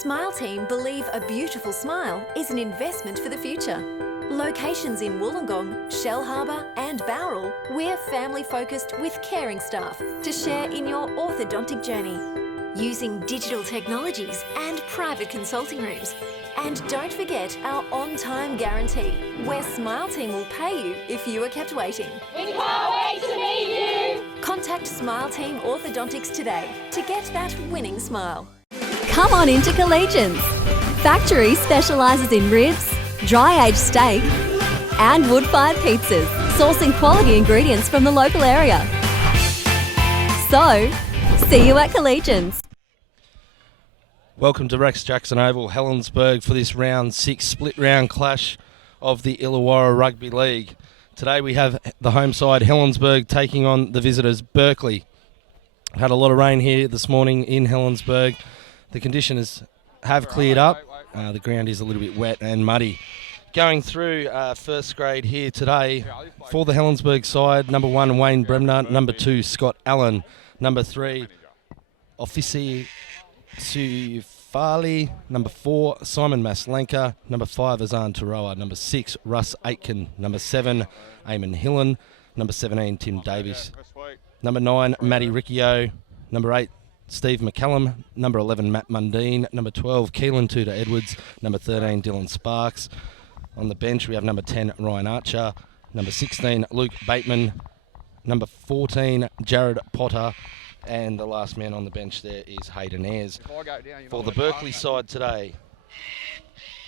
Smile Team believe a beautiful smile is an investment for the future. Locations in Wollongong, Shell Harbour and Bowral, we're family-focused with caring staff to share in your orthodontic journey. Using digital technologies and private consulting rooms. And don't forget our on-time guarantee, where Smile Team will pay you if you are kept waiting. We can't wait to meet you! Contact Smile Team Orthodontics today to get that winning smile. Come on into Collegians. Factory specialises in ribs, dry-aged steak and wood-fired pizzas, sourcing quality ingredients from the local area. So, see you at Collegians. Welcome to Rex Jackson Oval, Helensburgh, for this round 6 split round clash of the Illawarra Rugby League. Today we have the home side Helensburgh taking on the visitors Berkeley. Had a lot of rain here this morning in Helensburgh. The conditions have cleared up. The ground is a little bit wet and muddy. Going through first grade here today for the Helensburgh side, number 1 Wayne Bremner, number 2 Scott Allen, number 3 Offici Sufali, number 4 Simon Maslenka, number 5 Azan Taroa, number 6 Russ Aitken, number 7 Eamon Hillen, number 17 Tim Davies, number 9 Matty Riccio, number 8 Steve McCallum, number 11 Matt Mundine, number 12 Keelan Tudor Edwards, number 13 Dylan Sparks. On the bench we have number 10 Ryan Archer, number 16 Luke Bateman, number 14 Jared Potter, and the last man on the bench there is Hayden Ayres. For the Berkeley side today,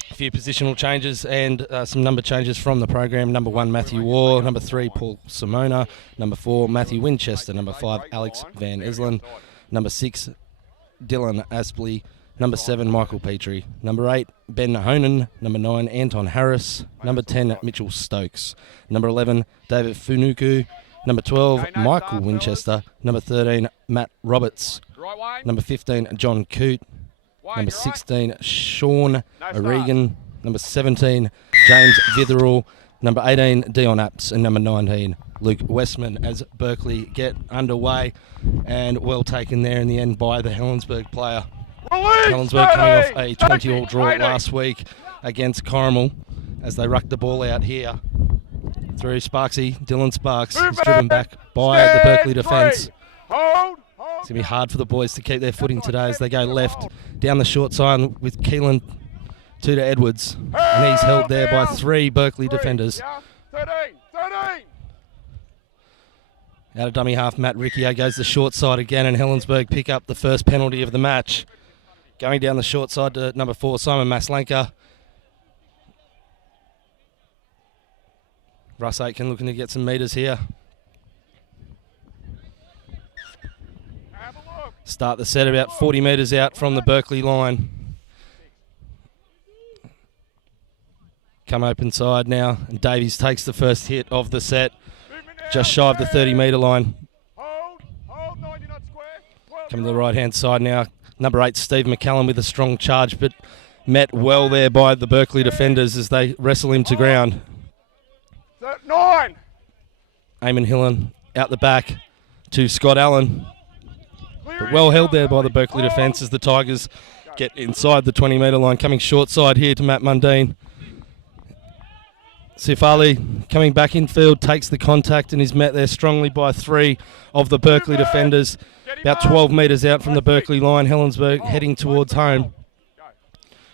a few positional changes and some number changes from the program. Number 1 Matthew Waugh, number 3 Paul Simona, number 4 Matthew Winchester, number 5 Alex Van Eslen, number 6 Dylan Aspley, number 7 Michael Petrie, number 8 Ben Honan, number 9 Anton Harris, number 10 Mitchell Stokes, number 11 David Funuku, number 12 Michael Winchester, number 13 Matt Roberts, number 15 John Coote, number 16 Sean O'Regan, number 17 James Vitherall, number 18 Dion Apps, and number 19 Luke Westman, as Berkeley get underway, and well taken there in the end by the Helensburgh player. Helensburgh coming off a 20-all draw last week against Corrimal as they rucked the ball out here. Through Sparksy, Dylan Sparks is driven back by the Berkeley defence. It's going to be hard for the boys to keep their footing today as they go left down the short side with Keelan Tudor Edwards, and he's held there by 3 Berkeley defenders. Out of dummy half, Matt Riccio goes the short side again, and Helensburgh pick up the first penalty of the match. Going down the short side to number 4 Simon Maslenka. Russ Aitken looking to get some metres here. Start the set about 40 metres out from the Berkeley line. Come open side now, and Davies takes the first hit of the set, just shy of the 30-metre line. Coming to the right-hand side now, number 8 Steve McCallum with a strong charge, but met well there by the Berkeley defenders as they wrestle him to ground. 9. Eamon Hillen out the back to Scott Allen. But well held there by the Berkeley defence as the Tigers get inside the 20-metre line. Coming short side here to Matt Mundine. Sifali coming back in field, takes the contact and is met there strongly by 3 of the Berkeley defenders. About 12 metres out from the Berkeley line. Helensburgh heading towards home.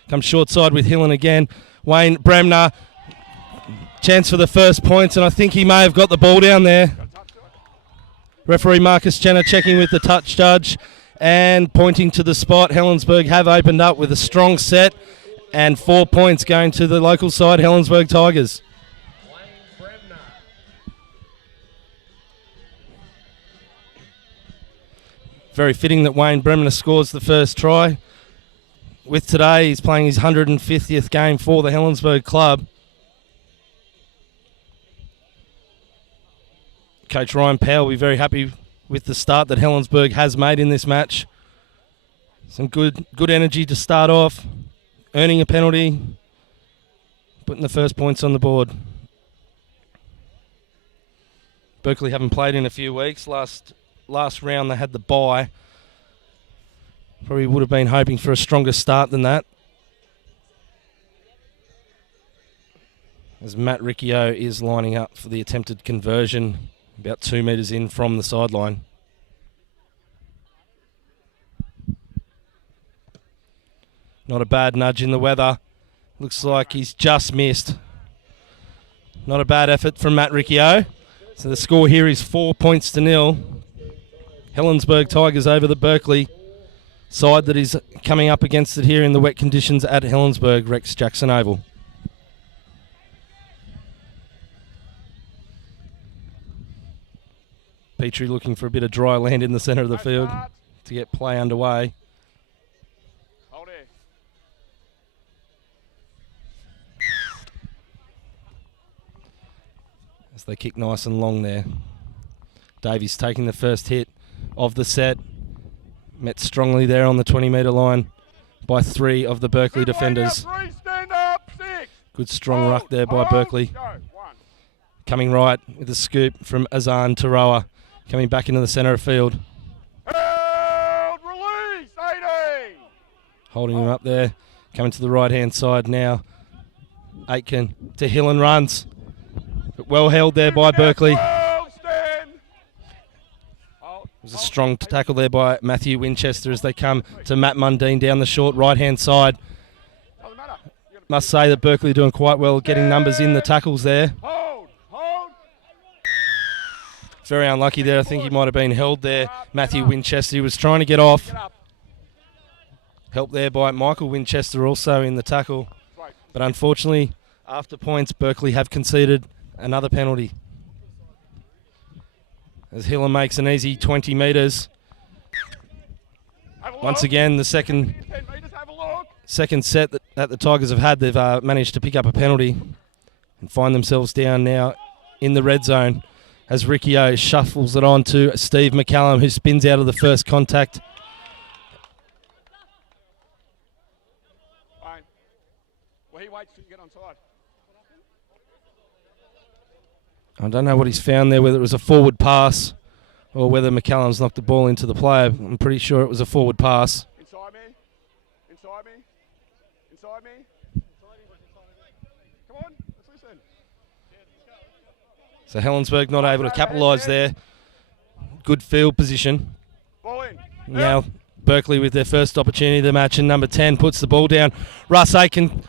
Comes short side with Hillen again. Wayne Bremner. Chance for the first points, and I think he may have got the ball down there. Referee Marcus Jenner checking with the touch judge and pointing to the spot. Helensburgh have opened up with a strong set, and 4 points going to the local side, Helensburgh Tigers. Very fitting that Wayne Bremner scores the first try. With today, he's playing his 150th game for the Helensburgh club. Coach Ryan Powell will be very happy with the start that Helensburgh has made in this match. Some good energy to start off, earning a penalty, putting the first points on the board. Berkeley haven't played in a few weeks. Last round they had the bye. Probably would have been hoping for a stronger start than that. As Matt Riccio is lining up for the attempted conversion, about 2 metres in from the sideline. Not a bad nudge in the weather. Looks like he's just missed. Not a bad effort from Matt Riccio. So the score here is 4-0. Helensburgh Tigers over the Berkeley side that is coming up against it here in the wet conditions at Helensburgh Rex Jackson Oval. Petrie looking for a bit of dry land in the centre of the field to get play underway. As they kick nice and long there. Davies taking the first hit of the set. Met strongly there on the 20-metre line by 3 of the Berkeley defenders. Good strong ruck there by Berkeley. Coming right with a scoop from Azan Taroa. Coming back into the centre of field. Release, 18. Holding him up there. Coming to the right-hand side now. Aitken to Hill and runs. But well held there by Berkeley. It was a strong tackle there by Matthew Winchester as they come to Matt Mundine down the short right-hand side. Must say that Berkeley are doing quite well getting numbers in the tackles there. Very unlucky there. I think he might have been held there. Matthew Winchester, he was trying to get off. Help there by Michael Winchester also in the tackle. But unfortunately, after points, Berkeley have conceded another penalty. As Hiller makes an easy 20 metres. Once again, the second set that the Tigers have had, they've managed to pick up a penalty and find themselves down now in the red zone as Riccio shuffles it on to Steve McCallum, who spins out of the first contact. Well, he waits till you get onside. I don't know what he's found there, whether it was a forward pass or whether McCallum's knocked the ball into the player. I'm pretty sure it was a forward pass. Inside me. Inside me. Inside me. Come on, let's listen. So Helensburgh not able to capitalise there. Good field position. Ball in. Now Berkeley with their first opportunity of the match, and number 10 puts the ball down. Russ Aitken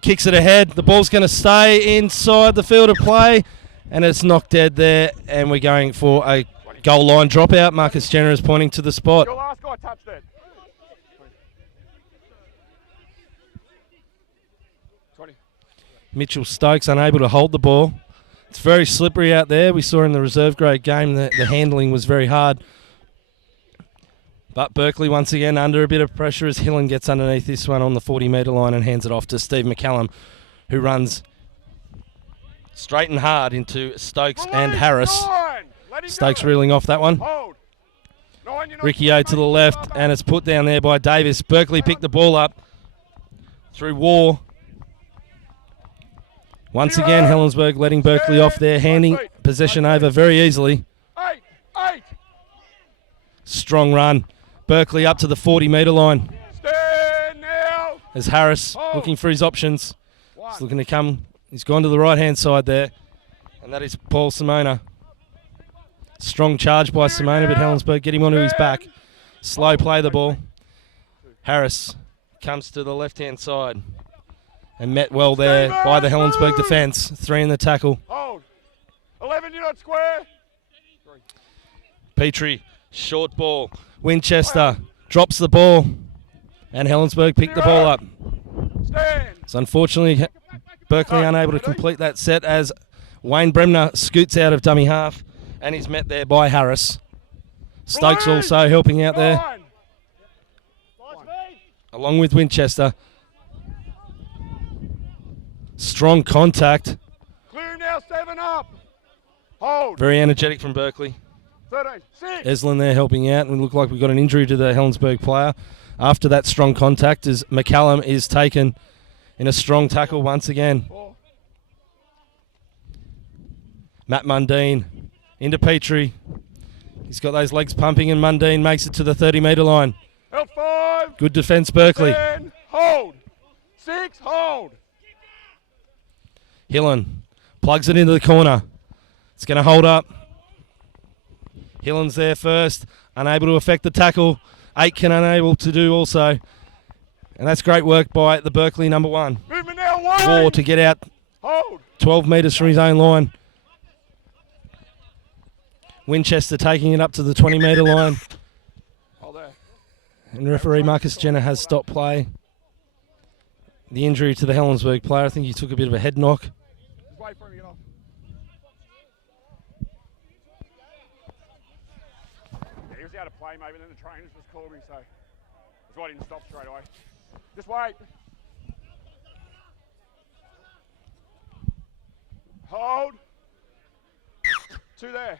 kicks it ahead. The ball's going to stay inside the field of play, and it's knocked dead there, and we're going for a goal line dropout. Marcus Jenner is pointing to the spot. Your last guy touched it. 20. Mitchell Stokes unable to hold the ball. It's very slippery out there. We saw in the reserve grade game that the handling was very hard. But Berkeley once again under a bit of pressure as Hillen gets underneath this one on the 40-metre line and hands it off to Steve McCallum, who runs straight and hard into Stokes and Harris. Stokes reeling off that one. Riccio to the left, and it's put down there by Davis. Berkeley picked the ball up through War. Once again, Helensburgh letting Berkeley off there, handing possession over very easily. Strong run. Berkeley up to the 40-metre line. As Harris looking for his options. He's looking to come. He's gone to the right-hand side there. And that is Paul Simona. Strong charge by Simona, but Helensburgh get him onto his back. Slow play the ball. Harris comes to the left-hand side. And met well there by the Helensburgh defence. 3 in the tackle. 11, you're not square. Petrie, short ball. Winchester drops the ball. And Helensburgh picked the ball up. So unfortunately, Berkeley unable to complete that set as Wayne Bremner scoots out of dummy half. And he's met there by Harris. Stokes also helping out there. Along with Winchester. Strong contact. Clear now, 7 up. Hold. Very energetic from Berkeley. 13, 6. Eslin there helping out, and we look like we've got an injury to the Helensburgh player. After that strong contact, as McCallum is taken in a strong tackle once again. 4. Matt Mundine into Petrie. He's got those legs pumping, and Mundine makes it to the 30-metre line. Held 5. Good defence, Berkeley. 10. Hold. 6. Hold. Hillen plugs it into the corner. It's going to hold up. Hillen's there first, unable to affect the tackle. Aitken unable to do also. And that's great work by the Berkeley number 1. Movement now. 1. War to get out Hold. 12 metres from his own line. Winchester taking it up to the 20-metre line. Hold there. And referee Marcus Jenner has stopped play. The injury to the Helensburgh player, I think he took a bit of a head knock. Just wait for him to get off. Yeah, he was out of play maybe, and then the trainers just called me, so that's why I didn't stop straight away. Just wait. Hold. 2 there.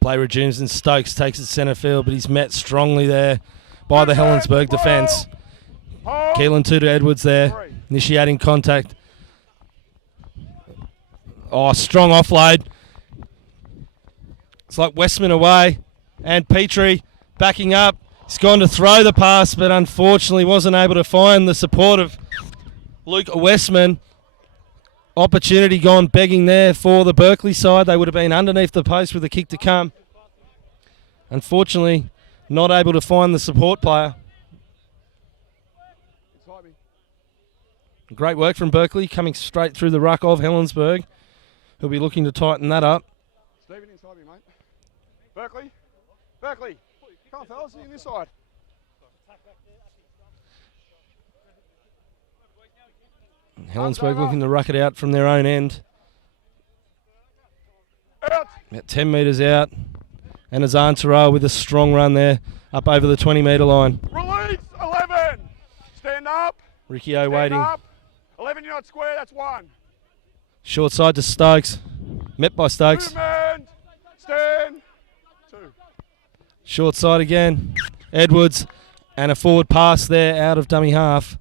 Play resumes and Stokes takes it centre field, but he's met strongly there by the Helensburgh defence. Hold. Keelan 2 to Edwards there, 3. initiating contact. Oh, strong offload. It's like Westman away, and Petrie backing up. He's gone to throw the pass, but unfortunately wasn't able to find the support of Luke Westman. Opportunity gone begging there for the Berkeley side. They would have been underneath the post with a kick to come. Unfortunately, not able to find the support player. Great work from Berkeley, coming straight through the ruck of Helensburgh, who'll be looking to tighten that up. Stephen inside me, mate. Berkeley. Berkeley. Come on, fellas, in this side. Helensburgh looking to ruck it out from their own end. Out. About 10 metres out. And Azan Terrell with a strong run there, up over the 20-metre line. Release. 11. Stand up. Riccio Stand waiting. up. 11, you're not square, that's 1. Short side to Stokes. Met by Stokes. Movement. Stand. 2. Short side again. Edwards. And a forward pass there out of dummy half.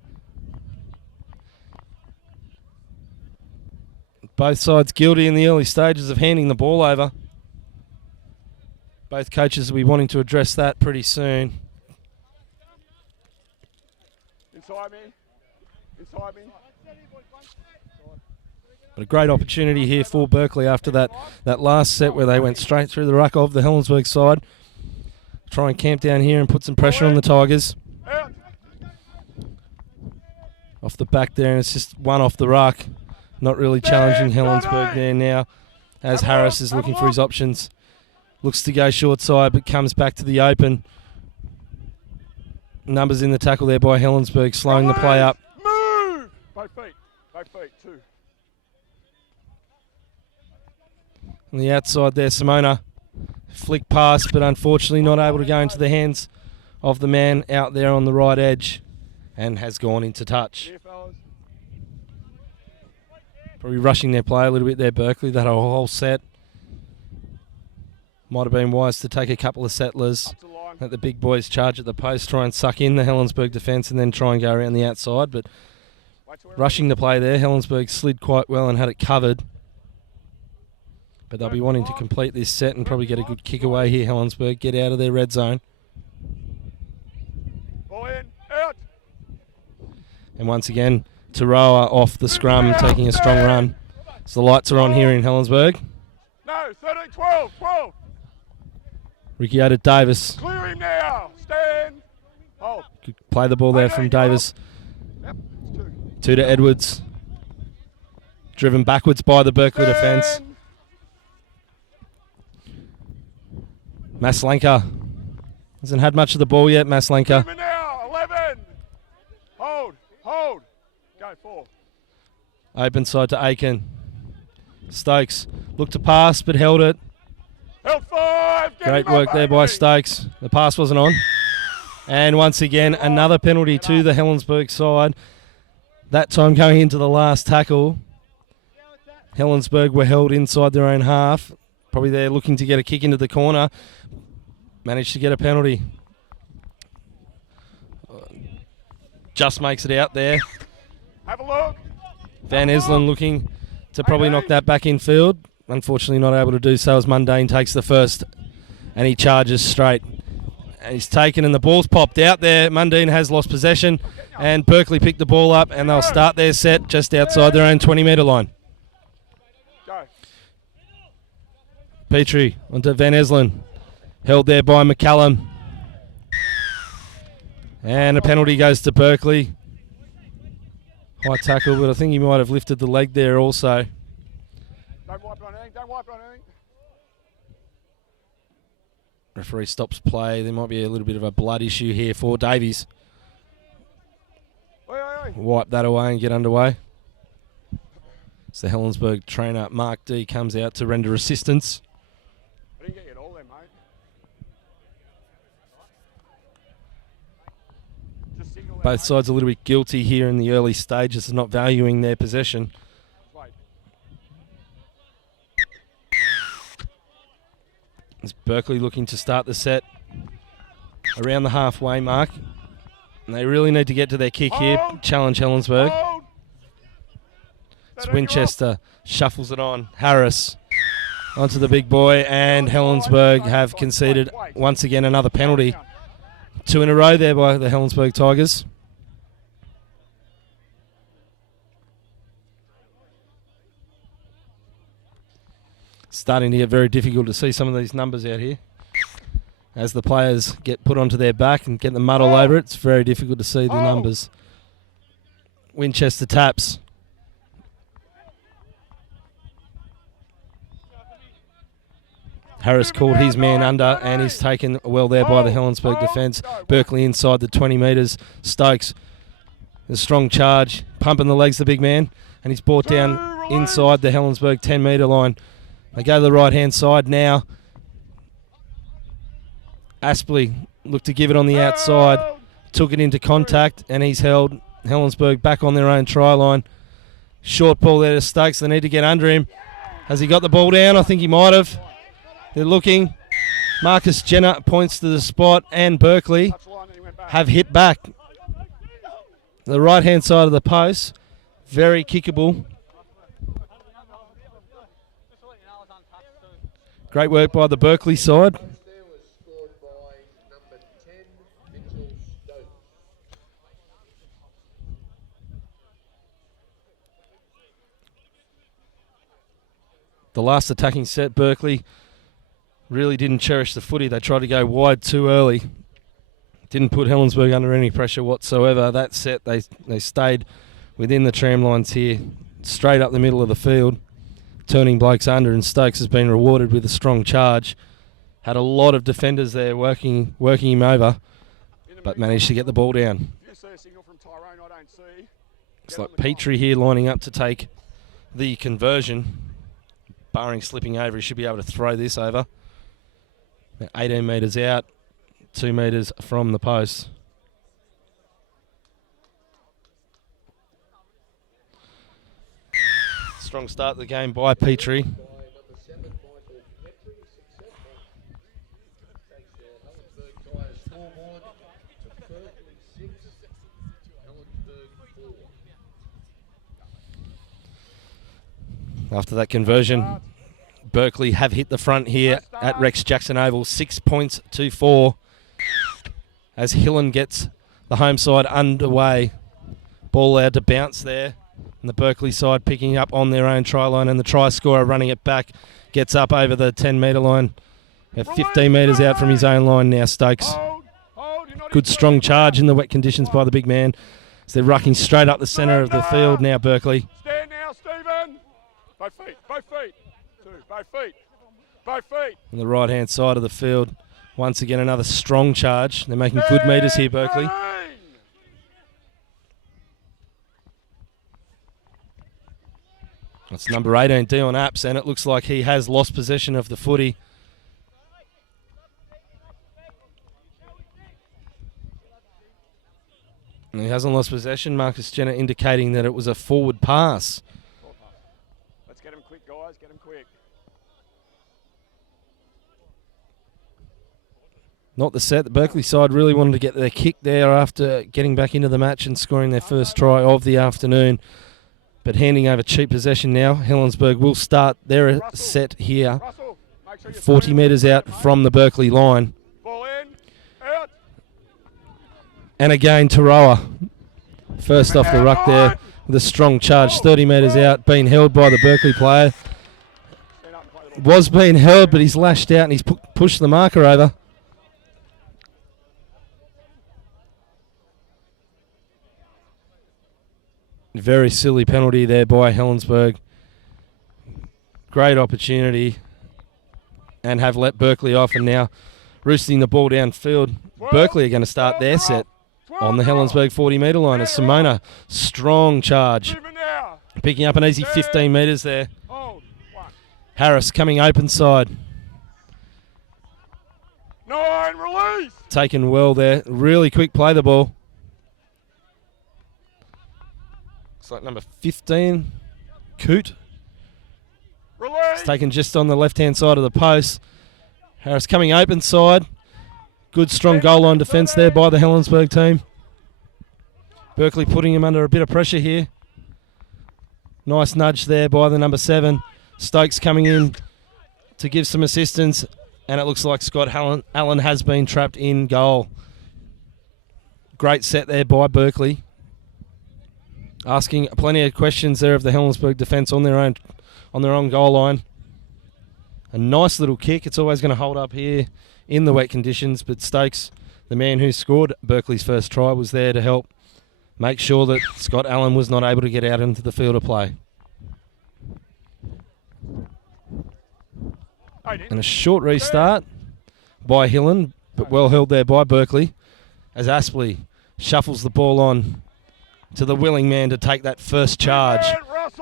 Both sides guilty in the early stages of handing the ball over. Both coaches will be wanting to address that pretty soon. Inside me. Inside me. But a great opportunity here for Berkeley after that last set where they went straight through the ruck of the Helensburgh side. Try and camp down here and put some pressure on the Tigers. Out. Off the back there, and it's just one off the ruck. Not really challenging Helensburgh there now, as Harris is looking for his options. Looks to go short side, but comes back to the open. Numbers in the tackle there by Helensburgh, slowing the play up. Move! Both feet. 2. On the outside there, Simona. Flick pass, but unfortunately not able to go into the hands of the man out there on the right edge, and has gone into touch. Here, fellas. Probably rushing their play a little bit there, Berkeley, that whole set. Might have been wise to take a couple of settlers. Up to line. Let the big boys charge at the post, try and suck in the Helensburgh defence and then try and go around the outside. But Wait till we're rushing the play there, Helensburgh slid quite well and had it covered. But they'll be wanting to complete this set and probably get a good kick away here, Helensburgh. Get out of their red zone. Ball in. Out. And once again, Taroa off the scrum, taking a strong run. So the lights are on here in Helensburgh. No, 13, 12. Riccio to Davis. Clear him now. Stand. Hold. Good play the ball there from Davis. Yep. It's 2. 2 to Edwards. Driven backwards by the Berkeley defence. Stand. Maslenka hasn't had much of the ball yet, Maslenka. Movement now. 11. Hold. Go 4. Open side to Aiken. Stokes looked to pass but held it. Held 5. Get Great him work up, there by baby. Stokes. The pass wasn't on. And once again, another penalty to the Helensburgh side. That time going into the last tackle. Helensburgh were held inside their own half. Probably they're looking to get a kick into the corner. Managed to get a penalty. Just makes it out there. Have a look. Van Eslen looking to probably knock that back in field. Unfortunately not able to do so as Mundane takes the first and he charges straight. And he's taken and the ball's popped out there. Mundine has lost possession and Berkeley picked the ball up and they'll start their set just outside their own 20-metre line. Petrie onto Van Eslen. Held there by McCallum. And a penalty goes to Berkeley. High tackle, but I think he might have lifted the leg there also. Don't wipe on anything, don't wipe on anything. Referee stops play. There might be a little bit of a blood issue here for Davies. Oi, oi, oi. Wipe that away and get underway. So Helensburgh trainer Mark D comes out to render assistance. I didn't get you at all there, mate. Just signal there, Both mate. sides a little bit guilty here in the early stages of not valuing their possession. Wait. As Berkeley looking to start the set around the halfway mark. And they really need to get to their kick here. Challenge Helensburgh. Hold. As Winchester shuffles it on. Harris onto the big boy, and Helensburgh have conceded once again another penalty. 2 in a row there by the Helensburgh Tigers. Starting to get very difficult to see some of these numbers out here. As the players get put onto their back and get the mud all over it, it's very difficult to see the numbers. Winchester taps. Harris called his man under and he's taken well there by the Helensburgh defence. Berkeley inside the 20 metres. Stokes, a strong charge, pumping the legs, the big man, and he's brought down inside the Helensburgh 10 metre line. They go to the right hand side now. Aspley looked to give it on the outside, took it into contact, and he's held Helensburgh back on their own try line. Short ball there to Stokes. They need to get under him. Has he got the ball down? I think he might have. They're looking. Marcus Jenner points to the spot, and Berkeley have hit back. The right hand side of the post, very kickable. Great work by the Berkeley side. The last attacking set, Berkeley really didn't cherish the footy. They tried to go wide too early. Didn't put Helensburgh under any pressure whatsoever. That set, they stayed within the tram lines here, straight up the middle of the field, turning blokes under, and Stokes has been rewarded with a strong charge. Had a lot of defenders there working him over, but managed to get the ball down. If you see a signal from Tyrone I don't see. It's like Petrie here lining up to take the conversion. Barring slipping over, he should be able to throw this over. 18 metres out, 2 metres from the post. Strong start to the game by Petrie. After that conversion, Berkeley have hit the front here at Rex Jackson Oval, 6 points to 4. As Hillen gets the home side underway. Ball out to bounce there. And the Berkeley side picking up on their own try line, and the try scorer running it back. Gets up over the 10 metre line. 15 metres out from his own line now, Stokes. Good strong charge in the wet conditions by the big man. So they're rucking straight up the centre of the field now, Berkeley. Stand now, Stephen. Both feet, both feet. Both feet, both feet. On the right hand side of the field, once again another strong charge. They're making good metres here, Berkeley. That's number 18, Dion Apps, and it looks like he has lost possession of the footy. And he hasn't lost possession. Marcus Jenner indicating that it was a forward pass. Let's get him quick, guys. Get him quick. Not the set. The Berkeley side really wanted to get their kick there after getting back into the match and scoring their first try of the afternoon. But handing over cheap possession now. Helensburgh will start their set here. 40 metres out from the Berkeley line. Ball in, out. And again, Taroa. First off the ruck there with a strong charge, 30 metres out, being held by the Berkeley player. Was being held, but he's lashed out and he's pushed the marker over. Very silly penalty there by Helensburgh. Great opportunity. And have let Berkeley off, and now roosting the ball downfield. Berkeley are going to start their set on the Helensburgh 40-metre line. As Simona, strong charge. Picking up an easy 15 metres there. Harris coming open side. 9, release. Taken well there. Really quick play the ball. It's like number 15, Coot. Release. It's taken just on the left-hand side of the post. Harris coming open side. Good strong goal line defence there by the Helensburgh team. Berkeley putting him under a bit of pressure here. Nice nudge there by the number 7. Stokes coming in to give some assistance, and it looks like Scott Allen has been trapped in goal. Great set there by Berkeley. Asking plenty of questions there of the Helensburgh defence on their own goal line. A nice little kick. It's always going to hold up here in the wet conditions, but Stokes, the man who scored Berkeley's first try, was there to help make sure that Scott Allen was not able to get out into the field of play. And a short restart by Hillen, but well held there by Berkeley, as Aspley shuffles the ball on to the willing man to take that first charge,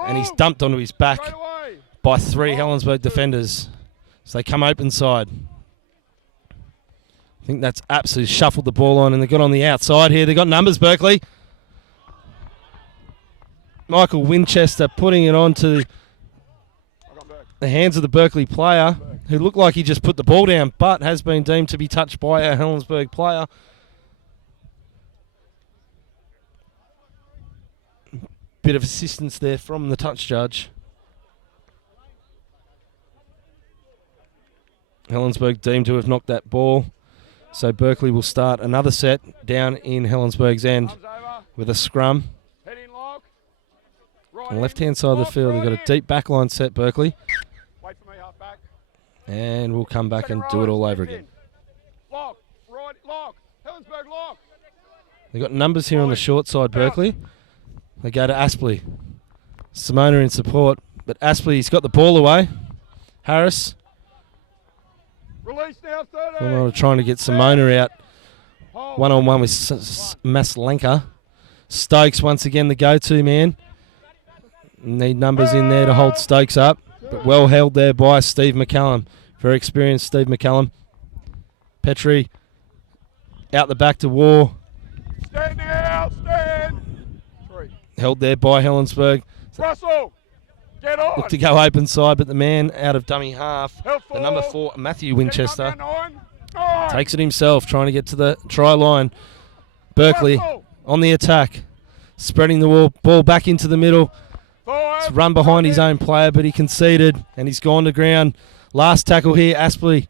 and he's dumped onto his back by 3 Helensburgh defenders. So they come open side. I think that's absolutely shuffled the ball on, and they got on the outside here. They got numbers, Berkeley. Michael Winchester putting it on to the hands of the Berkeley player, who looked like he just put the ball down, but has been deemed to be touched by a Helensburgh player. Bit of assistance there from the touch judge. Helensburgh deemed to have knocked that ball. So Berkeley will start another set down in Helensburgh's end with a scrum. On the left-hand side of the field, they've got a deep backline set, Berkeley. And we'll come back and do it all over again. They've got numbers here on the short side, Berkeley. They go to Aspley. Simona in support, but Aspley's got the ball away. Harris. Trying to get Simona out. One-on-one with Maslenka. Stokes once again the go-to man. Need numbers in there to hold Stokes up, but well held there by Steve McCallum. Very experienced Steve McCallum. Petrie out the back to War. Standing out, stand. 3. Held there by Helensburgh. Russell, get on. Looked to go open side, but the man out of dummy half, the number 4, Matthew Winchester, takes it himself, trying to get to the try line. Berkeley on the attack, spreading the ball back into the middle. It's run behind his own player, but he conceded, and he's gone to ground. Last tackle here, Aspley.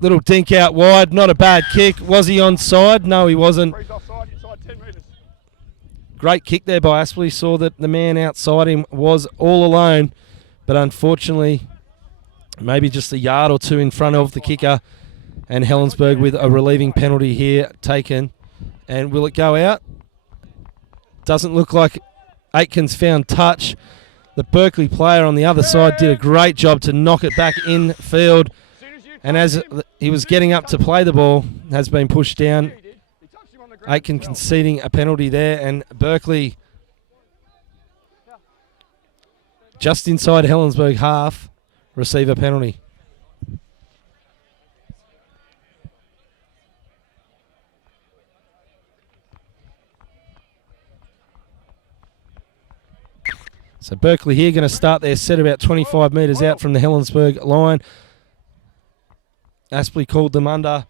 Little dink out wide, not a bad kick. Was he onside? No, he wasn't. Great kick there by Aspley. Saw that the man outside him was all alone, but unfortunately, maybe just a yard or two in front of the kicker. And Helensburgh with a relieving penalty here taken. And will it go out? Doesn't look like Aitkins found touch. The Berkeley player on the other side did a great job to knock it back in field. And as he was getting up to play the ball, has been pushed down. Aitken conceding a penalty there, and Berkeley just inside Helensburgh half receive a penalty. So Berkeley here going to start their set about 25 metres out from the Helensburgh line. Aspley called them under.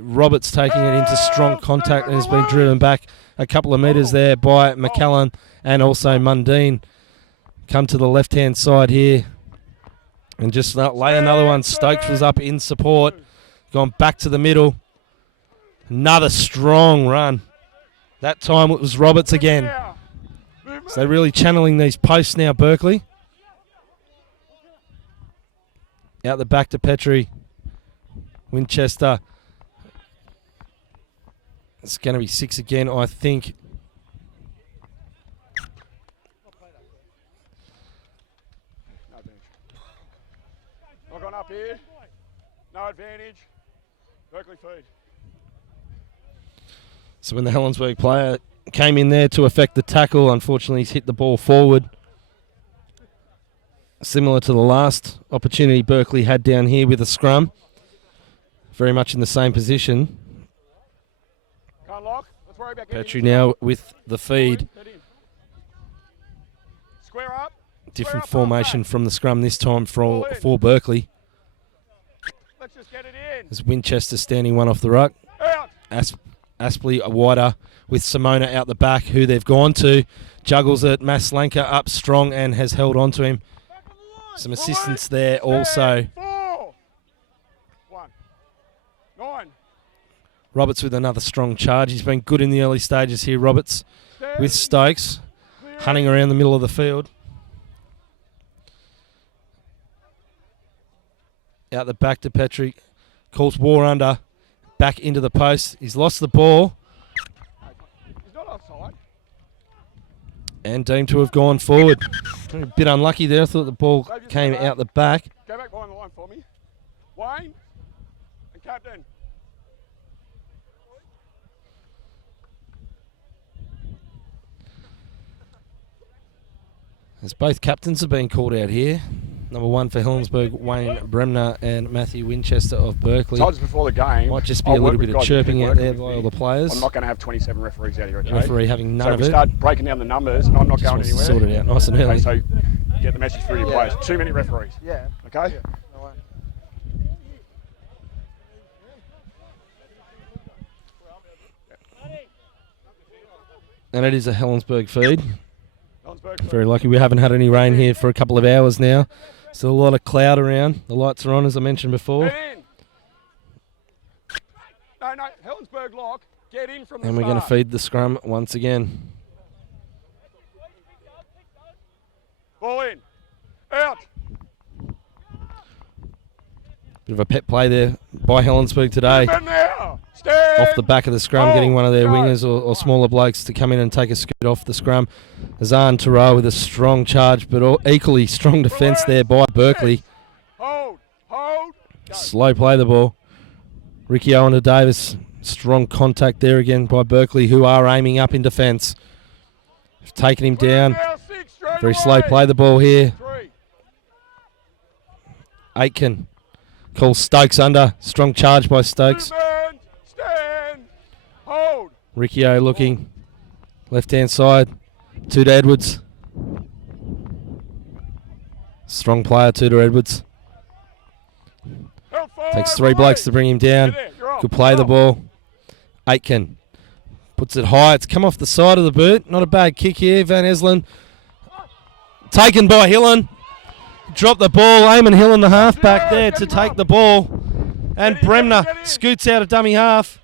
Roberts taking it into strong contact and has been driven back a couple of metres there by McCallum and also Mundine. Come to the left-hand side here and just lay another one. Stokes was up in support, gone back to the middle. Another strong run. That time it was Roberts again. So they're really channeling these posts now, Berkeley. Out the back to Petrie. Winchester. It's going to be 6 again, I think. Not gone up here. No advantage. Berkeley feed. So when the Helensburgh player came in there to effect the tackle, unfortunately he's hit the ball forward. Similar to the last opportunity Berkeley had down here with a scrum. Very much in the same position. Can't lock. Let's worry about Petrie now with the feed. Square up. Different formation from the scrum this time for Berkeley. Let's just get it in. As Winchester standing one off the ruck. Out. Aspley wider with Simona out the back, who they've gone to. Juggles it. Maslanka up strong and has held on to him. Some assistance there also. 4, 1, 9. Roberts with another strong charge. He's been good in the early stages here, Roberts, with Stokes. Hunting around the middle of the field. Out the back to Petrie. Calls War under. Back into the post. He's lost the ball. He's not offside. And deemed to have gone forward. A bit unlucky there. I thought the ball came out the back. Go back behind the line for me. Wayne and captain. As both captains have been called out here. Number 1 for Helensburgh, Wayne Bremner, and Matthew Winchester of Berkeley. Told us before the game. Might just be a little bit of chirping out there by all the players. I'm not going to have 27 referees out here. Okay? Referee having none of it. So we start breaking down the numbers, and I'm not Just going wants to anywhere. sort it out nice and early. Okay, so get the message through to your players. Too many referees. Yeah. Okay? Yeah. No way. And it is a Helensburgh feed. Helensburgh. Very lucky we haven't had any rain here for a couple of hours now. Still a lot of cloud around. The lights are on, as I mentioned before. Get in. No, Helensburgh lock. Get in from the And we're going to feed the scrum once again. Ball in. Out. Bit of a pet play there by Helensburgh today. Men now. Stand. Off the back of the scrum, getting one of their Go. wingers or smaller blokes to come in and take a scoot off the scrum. Azan Taro with a strong charge, but equally strong defence there by Berkeley. Hold. Go. Slow play the ball. Ricky Owen to Davis. Strong contact there again by Berkeley, who are aiming up in defence. They've taken him down. Now, 6 straight Very away. slow play the ball here. 3. Aitken calls Stokes under. Strong charge by Stokes. 2 men. Stand. Hold. Riccio looking. Left-hand side. To Edwards. Strong player, to Edwards. Help forward, Takes 3 blokes to bring him down. Get there, you're off, Good play you're the off. ball. Aitken puts it high. It's come off the side of the boot. Not a bad kick here. Van Eslen. Taken by Hillen. Dropped the ball. Eamon Hillen, the halfback there to take the ball. And Bremner scoots out of dummy half.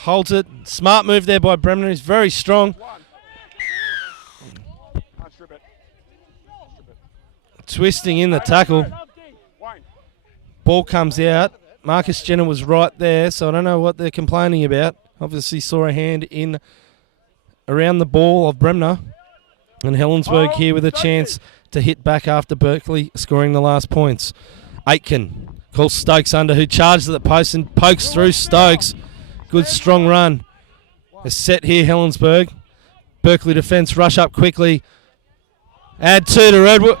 Holds it. Smart move there by Bremner. He's very strong. Can't strip it. Twisting in the tackle. Wayne. Ball comes out. Marcus Jenner was right there, so I don't know what they're complaining about. Obviously saw a hand in around the ball of Bremner. And Helensburgh here with a chance to hit back after Berkeley scoring the last points. Aitken calls Stokes under, who charges at the post and pokes through Stokes. Good strong run. A set here, Helensburgh. Berkeley defence rush up quickly. Add 2 to Redwood.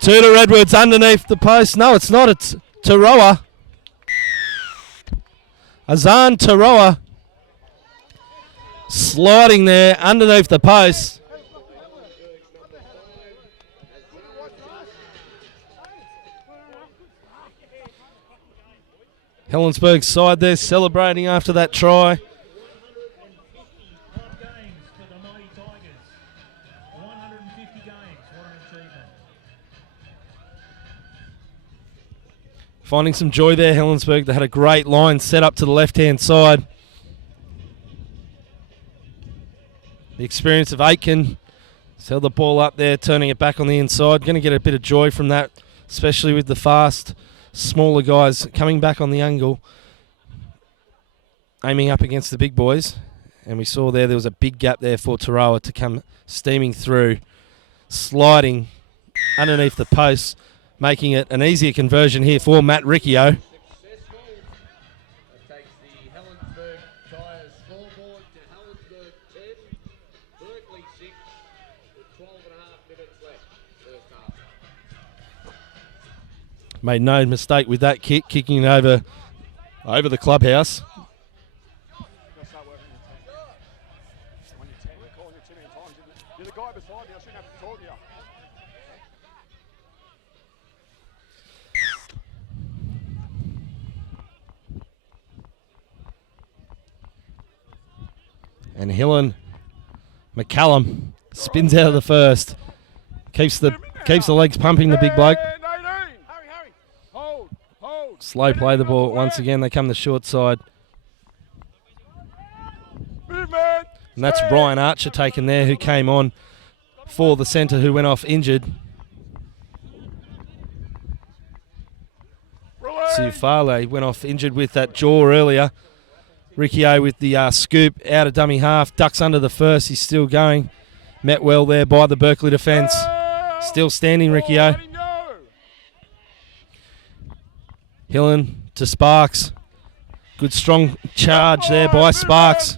2 to Redwoods underneath the post. No, it's not. It's Taroa. Azan Taroa. Sliding there underneath the post. Helensburgh's side there celebrating after that try. Finding some joy there, Helensburgh. They had a great line set up to the left-hand side. The experience of Aitken. He's held the ball up there, turning it back on the inside. Going to get a bit of joy from that, especially with the fast, smaller guys coming back on the angle, aiming up against the big boys. And we saw there was a big gap there for Tarawa to come steaming through, sliding underneath the post, making it an easier conversion here for Matt Riccio. That takes the Helensburgh Shire scoreboard to Helensburgh 10, Berkeley 6, with 12 and a half minutes left, first half. Made no mistake with that kick, kicking it over the clubhouse. You're the guy beside me. I shouldn't have to talk to you. And Hillen McCallum spins out of the first. Keeps the legs pumping, the big bloke. Hurry. Hold. Slow play the ball once again. They come the short side. Movement. And that's Ryan Archer taken there, who came on for the centre, who went off injured. Siufale went off injured with that jaw earlier. Riccio with the scoop out of dummy half. Ducks under the first. He's still going. Met well there by the Berkeley defence. Still standing, Riccio. Hillen to Sparks. Good strong charge there by Sparks.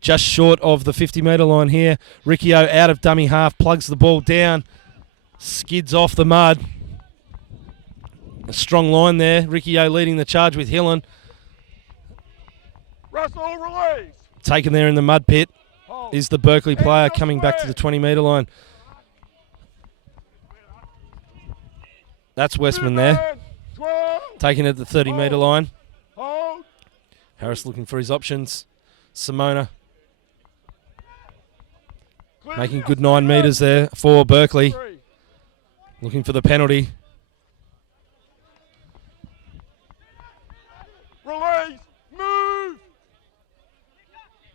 Just short of the 50-metre line here. Riccio out of dummy half, plugs the ball down, skids off the mud. A strong line there. Riccio leading the charge with Hillen. Russell, release. Taken there in the mud pit is the Berkeley player coming back to the 20-metre line. That's Westman there. Taken at the 30-metre line. Harris looking for his options. Simona making good 9 metres there for Berkeley. Looking for the penalty. Release. Move.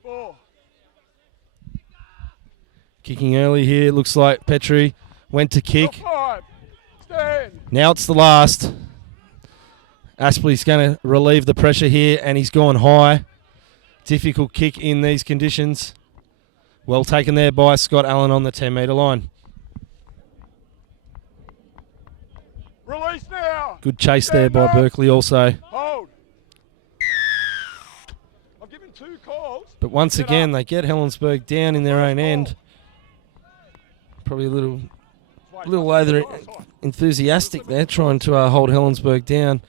4. Kicking early here. Looks like Petrie went to kick. 5. Stand. Now it's the last. Aspley's going to relieve the pressure here, and he's gone high. Difficult kick in these conditions. Well taken there by Scott Allen on the 10-metre line. Release now. Good chase there by Berkeley also. Hold. I've given 2 calls. But once again, they get Helensburgh down in their own end. Probably a little over enthusiastic there, trying to hold Helensburgh down,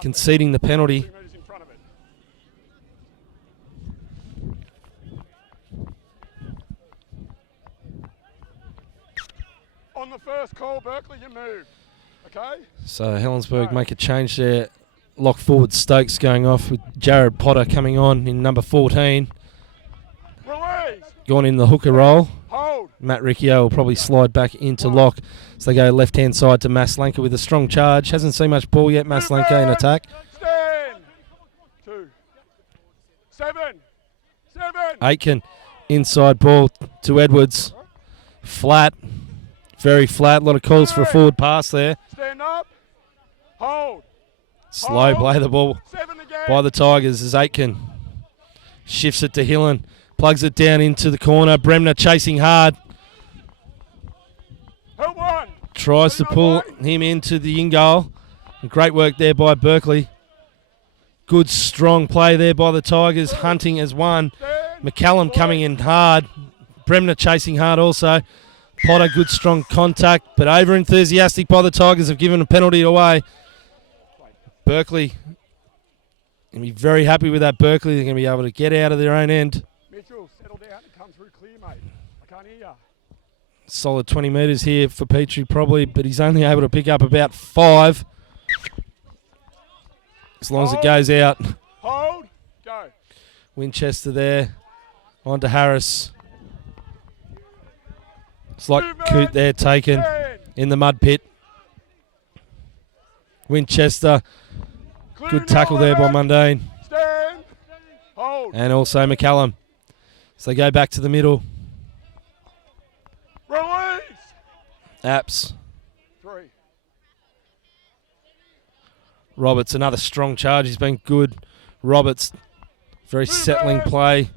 conceding the penalty. 2 metres in front of it. On the first call, Berkeley, you move. Okay? So Helensburgh make a change there. Lock forward Stokes going off with Jared Potter coming on in number 14. Release. Gone in the hooker role. Hold. Matt Riccio will probably slide back into lock. So they go left-hand side to Maslanka with a strong charge. Hasn't seen much ball yet, Maslanka in attack. Stand. 2. 7. Aitken, inside ball to Edwards. Flat. Very flat. A lot of calls for a forward pass there. Stand up. Hold. Slow play the ball 7 again. by the Tigers as Aitken shifts it to Hillen. Plugs it down into the corner. Bremner chasing hard. Help 1. Tries to pull him into the in-goal. Great work there by Berkeley. Good strong play there by the Tigers. Hunting as one. McCallum coming in hard. Bremner chasing hard also. Potter, good strong contact, but over enthusiastic by the Tigers, have given a penalty away. Berkeley going to be very happy with that. Berkeley, they're going to be able to get out of their own end. Mitchell, settle down and come through clear, mate. I can't hear you. Solid 20 metres here for Petrie probably, but he's only able to pick up about 5. As long as it goes out. Hold. Go. Winchester there. On to Harris. It's like Coote there taken in the mud pit. Winchester. Good tackle there by Mundane. Stand. Hold. And also McCallum. So they go back to the middle. Release. Apps. 3. Roberts, another strong charge. He's been good. Roberts, very settling play.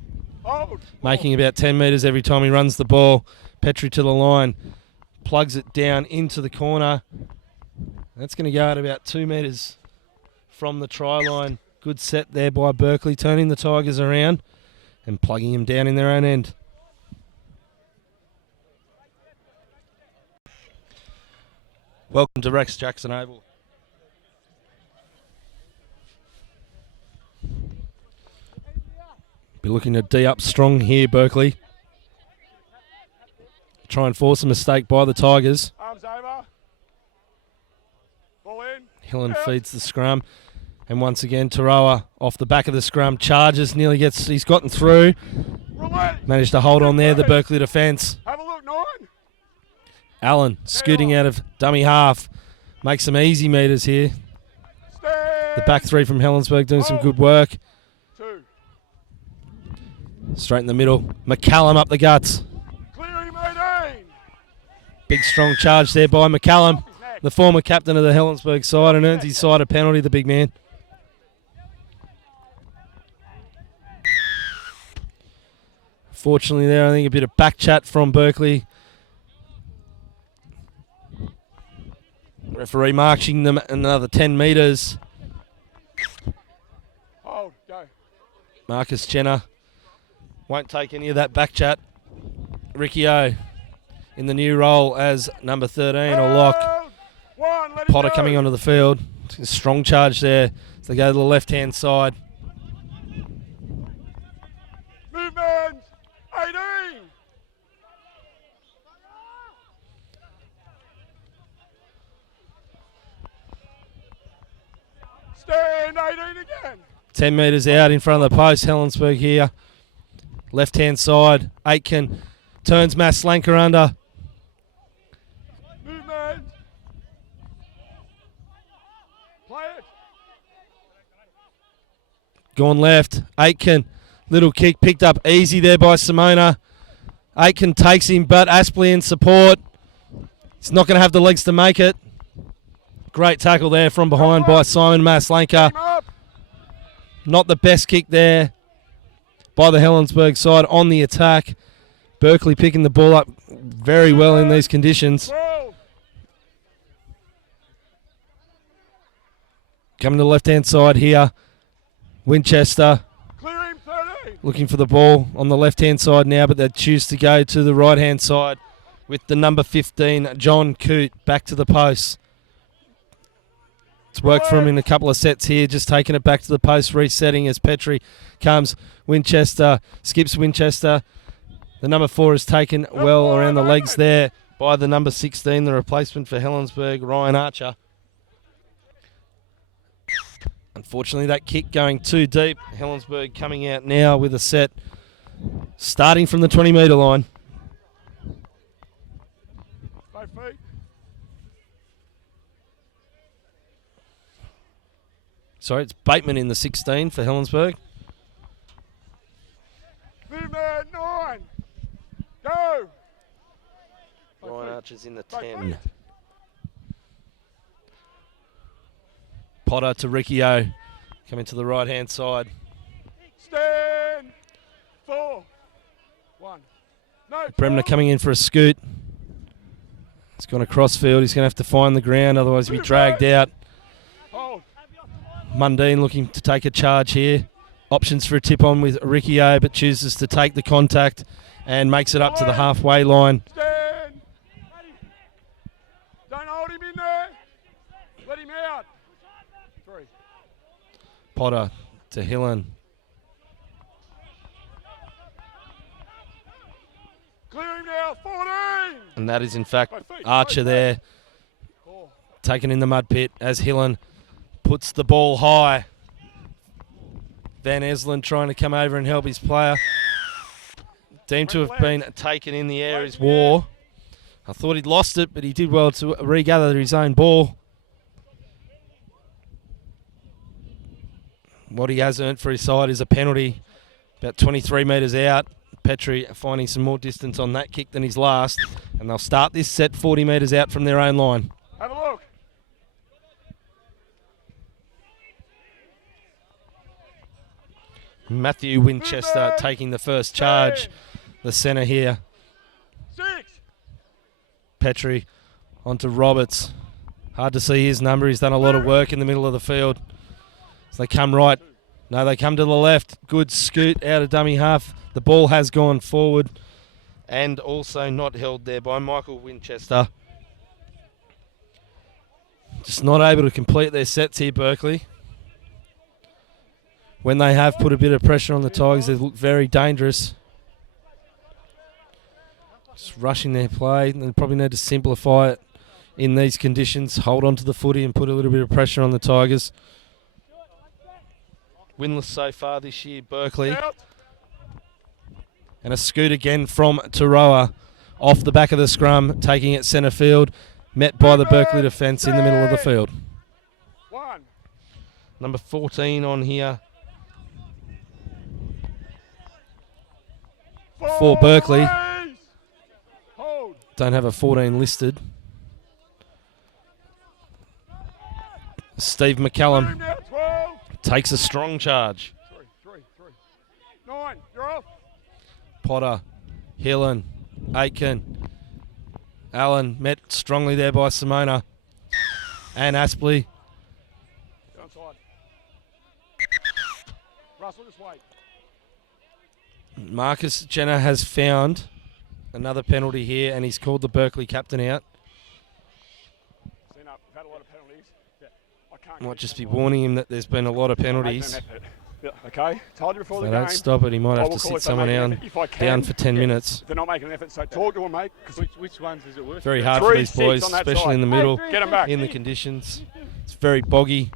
Hold. Making about 10 metres every time he runs the ball. Petrie to the line. Plugs it down into the corner. That's going to go at about 2 metres from the try line. Good set there by Berkeley, turning the Tigers around and plugging him down in their own end. Welcome to Rex Jackson Oval. Be looking to D up strong here, Berkeley. Try and force a mistake by the Tigers. Arms over. Ball in. Hillen feeds the scrum. And once again, Taroa off the back of the scrum, charges, he's gotten through. Release. Managed to hold on there, the Berkeley defence. Have a look, 9. Allen scooting out of dummy half. Makes some easy meters here. Stand. The back three from Helensburgh doing some good work. 2. Straight in the middle. McCallum up the guts. Clear him, 18. Big strong charge there by McCallum, the former captain of the Helensburgh side, and earns his side a penalty, the big man. Fortunately there, I think a bit of back chat from Berkeley. Referee marching them another 10 metres. Hold. Go. Marcus Jenner won't take any of that back chat. Ricky O in the new role as number 13 or lock. Hold. 1. Let him Potter go. coming onto the field. Strong charge there. So they go to the left-hand side. Movement. 18. Stand. 18 again. 10 metres out in front of the post. Helensburgh here. Left-hand side. Aitken turns Maslanka under. Movement. Play it. Gone left. Aitken. Little kick picked up easy there by Simona. Aitken takes him, but Aspley in support. He's not going to have the legs to make it. Great tackle there from behind by Simon Maslanka. Team up. Not the best kick there by the Helensburgh side on the attack. Berkeley picking the ball up very well in these conditions. Roll. Coming to the left-hand side here. Winchester Clear him. 13. looking for the ball on the left-hand side now, but they choose to go to the right-hand side with the number 15, John Coote, back to the post. It's worked for him in a couple of sets here, just taking it back to the post, resetting as Petrie comes. Winchester, skips Winchester. The number 4 is taken well around the legs there by the number 16, the replacement for Helensburgh, Ryan Archer. Unfortunately, that kick going too deep. Helensburgh coming out now with a set starting from the 20-metre line. 5 feet. Sorry, it's Bateman in the 16 for Helensburgh. Movement. 9. Go. Ryan Archer's in the 5 10. feet. Potter to Riccio, coming to the right-hand side. Stand. 4. 1. No. Bremner coming in for a scoot. He's gone across field. He's going to have to find the ground, otherwise he'll be dragged out. Hold. Mundine looking to take a charge here. Options for a tip-on with Riccio, but chooses to take the contact and makes it up to the halfway line. Stand. Don't hold him in there. Let him out. 3. Potter to Hillen. Clear him now. 14. And that is, in fact, Archer there, 4. taken in the mud pit as Hillen puts the ball high. Van Eslen trying to come over and help his player. Deemed to have been taken in the air is War. I thought he'd lost it, but he did well to regather his own ball. What he has earned for his side is a penalty about 23 metres out. Petrie finding some more distance on that kick than his last, and they'll start this set 40 metres out from their own line. Have a look. Matthew Winchester taking the first charge, the centre here. 6. Petrie onto Roberts. Hard to see his number. He's done a lot of work in the middle of the field. So they come right. No, they come to the left. Good scoot out of dummy half. The ball has gone forward and also not held there by Michael Winchester. Just not able to complete their sets here, Berkeley. When they have put a bit of pressure on the Tigers, they look very dangerous. Just rushing their play. They probably need to simplify it in these conditions. Hold on to the footy and put a little bit of pressure on the Tigers. Winless so far this year, Berkeley. And a scoot again from Taroa off the back of the scrum, taking it centre field. Met by the Berkeley defence in the middle of the field. 1. Number 14 on here for Berkeley. Hold. Don't have a 14 listed. Steve McCallum Now 12. takes a strong charge. 3. 9. You're off. Potter, Hillen, Aitken, Allen met strongly there by Simona and Aspley. Get onside. Russell, just wait. Marcus Jenner has found another penalty here, and he's called the Berkeley captain out. We've had a lot of penalties. Yeah. I can't Might just be warning him that there's been a lot of penalties. Yeah, okay, told you before If the they game. don't stop it, he might have to sit someone down for 10 minutes. If they're not making an effort, so talk to them, mate. Which ones is it worth? Very hard for these 3-6 boys, on that especially side. in the middle, Get them back. in the conditions. It's very boggy.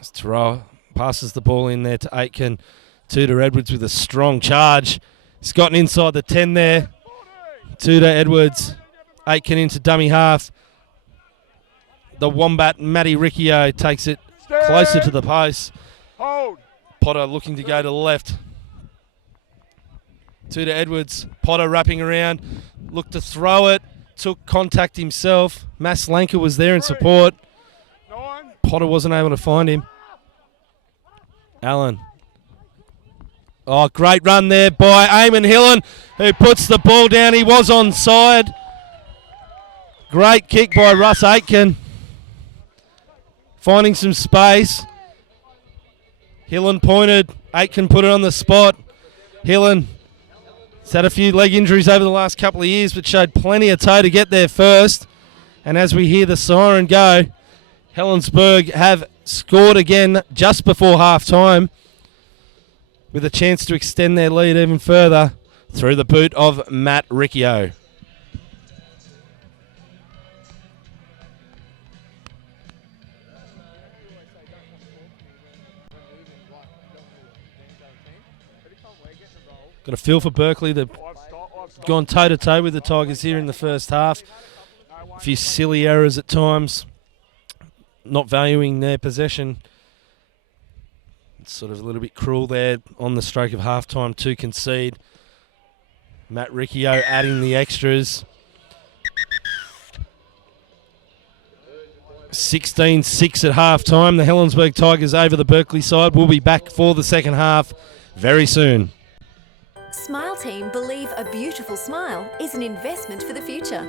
As Taroa passes the ball in there to Aitken. Tudor Edwards with a strong charge. He's gotten inside the 10 there. Tudor Edwards. Aitken into dummy half. The Wombat, Matty Riccio, takes it closer to the post. Hold. Potter looking to go to the left. Tudor Edwards. Potter wrapping around. Looked to throw it. Took contact himself. Maslanka was there in support. 9. Potter wasn't able to find him. Allen. Oh, great run there by Eamon Hillen, who puts the ball down. He was onside. Great kick by Russ Aitken. Finding some space. Hillen pointed. Aitken put it on the spot. Hillen has had a few leg injuries over the last couple of years, but showed plenty of toe to get there first. And as we hear the siren go, Helensburgh have scored again just before half-time, with a chance to extend their lead even further through the boot of Matt Riccio. Got a feel for Berkeley. They've gone toe-to-toe with the Tigers here in the first half. A few silly errors at times, not valuing their possession. It's sort of a little bit cruel there on the stroke of halftime to concede. Matt Riccio adding the extras. 16-6 at halftime. The Helensburgh Tigers over the Berkeley side. We'll be back for the second half very soon. Smile Team believe a beautiful smile is an investment for the future.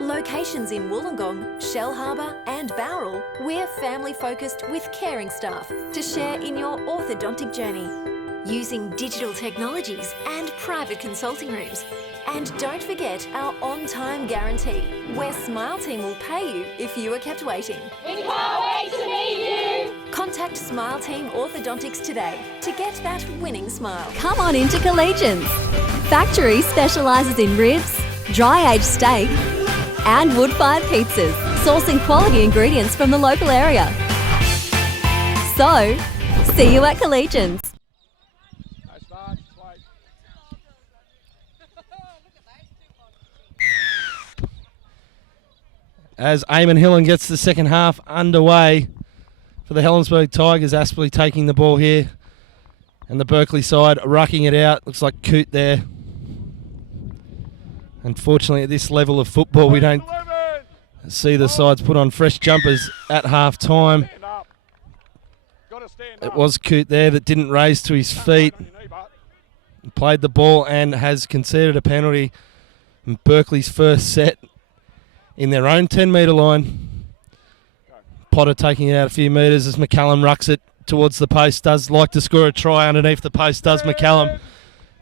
Locations in Wollongong, Shell Harbour and Bowral, we're family-focused with caring staff to share in your orthodontic journey. Using digital technologies and private consulting rooms. And don't forget our on-time guarantee, where Smile Team will pay you if you are kept waiting. We can't wait to meet you! Contact Smile Team Orthodontics today to get that winning smile. Come on into Collegians. Factory specialises in ribs, dry-aged steak and wood-fired pizzas, sourcing quality ingredients from the local area. So, see you at Collegians. as Eamon Hillen gets the second half underway for the Helensburgh Tigers. Aspley taking the ball here, and the Berkeley side rucking it out. Looks like Coote there. Unfortunately, at this level of football, we don't see the sides put on fresh jumpers at half time. It was Coote there that didn't raise to his feet, played the ball and has conceded a penalty. And Berkeley's first set in their own 10-metre line. Potter taking it out a few metres as McCallum rucks it towards the post. Does like to score a try underneath the post, does McCallum.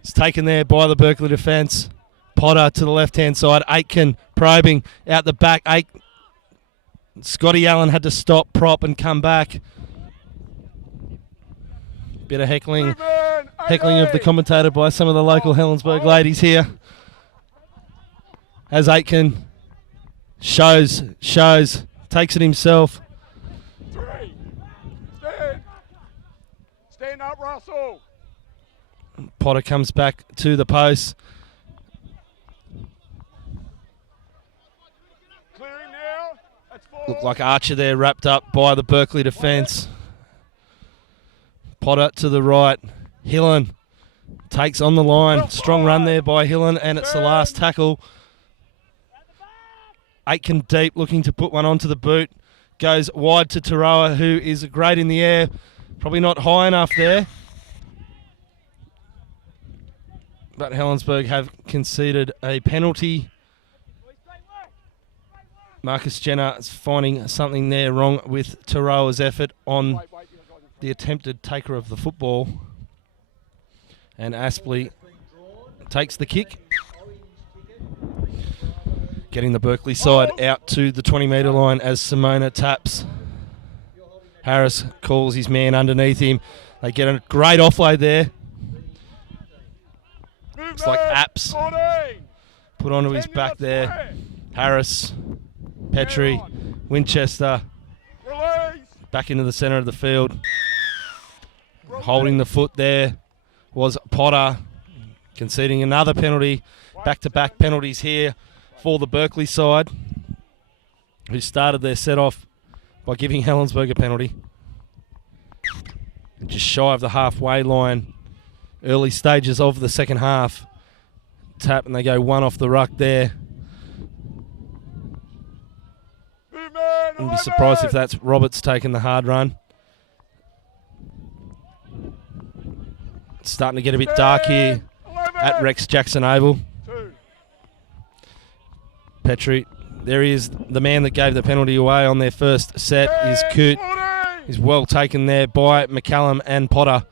It's taken there by the Berkeley defence. Potter to the left-hand side. Aitken probing out the back. Scotty Allen had to stop, prop and come back. Bit of heckling of the commentator by some of the local Helensburgh ladies here. As Aitken shows, takes it himself. Stand up, Russell. Potter comes back to the post. Clearing now. That's four. Looked like Archer there wrapped up by the Berkeley defence. Potter to the right. Hillen takes on the line. Strong run there by Hillen, and it's the last tackle. Aitken deep, looking to put one onto the boot. Goes wide to Taroa, who is great in the air. Probably not high enough there. But Helensburgh have conceded a penalty. Marcus Jenner is finding something there wrong with Taroa's effort on the attempted taker of the football. And Aspley takes the kick. Getting the Berkeley side out to the 20-metre line as Simona taps. Harris calls his man underneath him. They get a great offload there. Looks like Apps put onto his back there. Harris, Petrie, Winchester back into the centre of the field. Holding the foot there was Potter, conceding another penalty. Back-to-back penalties here for the Berkeley side, who started their set off by giving Helensburgh a penalty. Just shy of the halfway line, early stages of the second half. Tap and they go one off the ruck there. Wouldn't be surprised if that's Roberts taking the hard run. It's starting to get a bit dark here at Rex Jackson Oval. Petrie, there he is, the man that gave the penalty away on their first set is Coote. He's well taken there by McCallum and Potter.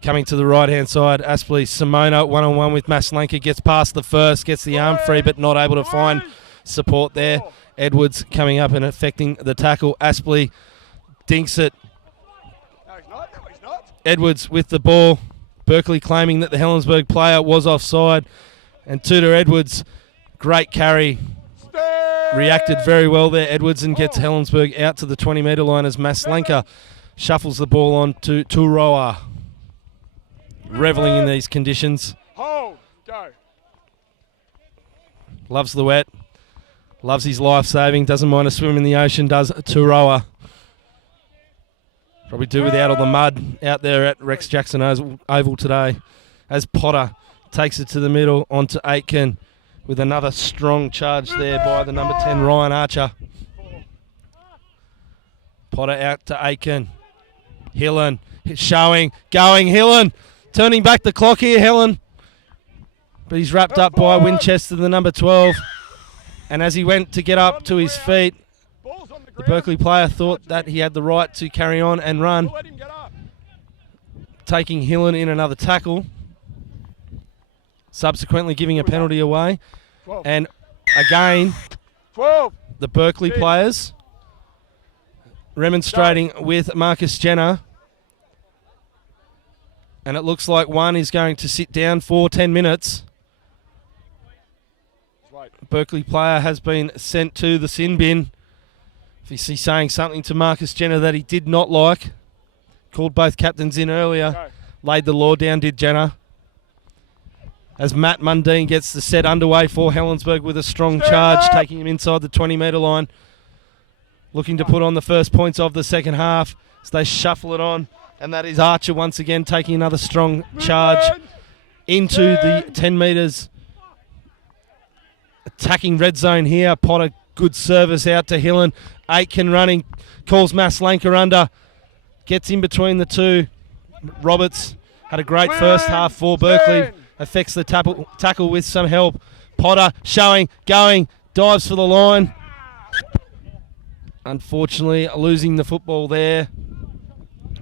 Coming to the right-hand side, Aspley, Simona one-on-one with Maslenka, gets past the first, gets the arm free, but not able to find support there. Edwards coming up and affecting the tackle. Aspley dinks it. No, he's not. Edwards with the ball. Berkeley claiming that the Helensburgh player was offside. And Tudor Edwards, great carry. Reacted very well there, Edwards, and gets Helensburgh out to the 20-metre line as Maslenka shuffles the ball on to Turoa. Revelling in these conditions. Hold, go. Loves the wet. Loves his life-saving. Doesn't mind a swim in the ocean, does Turoa. Probably do without all the mud out there at Rex Jackson Oval today. As Potter takes it to the middle onto Aitken, with another strong charge there by the number 10, Ryan Archer. Potter out to Aitken. Hillen showing, going, Hillen. Turning back the clock here, Hillen. But he's wrapped up by Winchester, the number 12. And as he went to get up to his feet, the Berkeley player thought that he had the right to carry on and run. Taking Hillen in another tackle. Subsequently giving a penalty away. And again, the Berkeley players remonstrating with Marcus Jenner. And it looks like one is going to sit down for 10 minutes. Berkeley player has been sent to the sin bin. If he's saying something to Marcus Jenner that he did not like. Called both captains in earlier. Laid the law down, did Jenner. as Matt Mundine gets the set underway for Helensburgh with a strong charge, taking him inside the 20-metre line. Looking to put on the first points of the second half as they shuffle it on. And that is Archer once again taking another strong charge into the 10 metres. Attacking red zone here. Potter, good service out to Hillen. Aitken running, calls Maslanka under. Gets in between the two. Roberts had a great first half for Berkeley. Affects the tackle with some help. Potter showing, going, dives for the line. Unfortunately, losing the football there.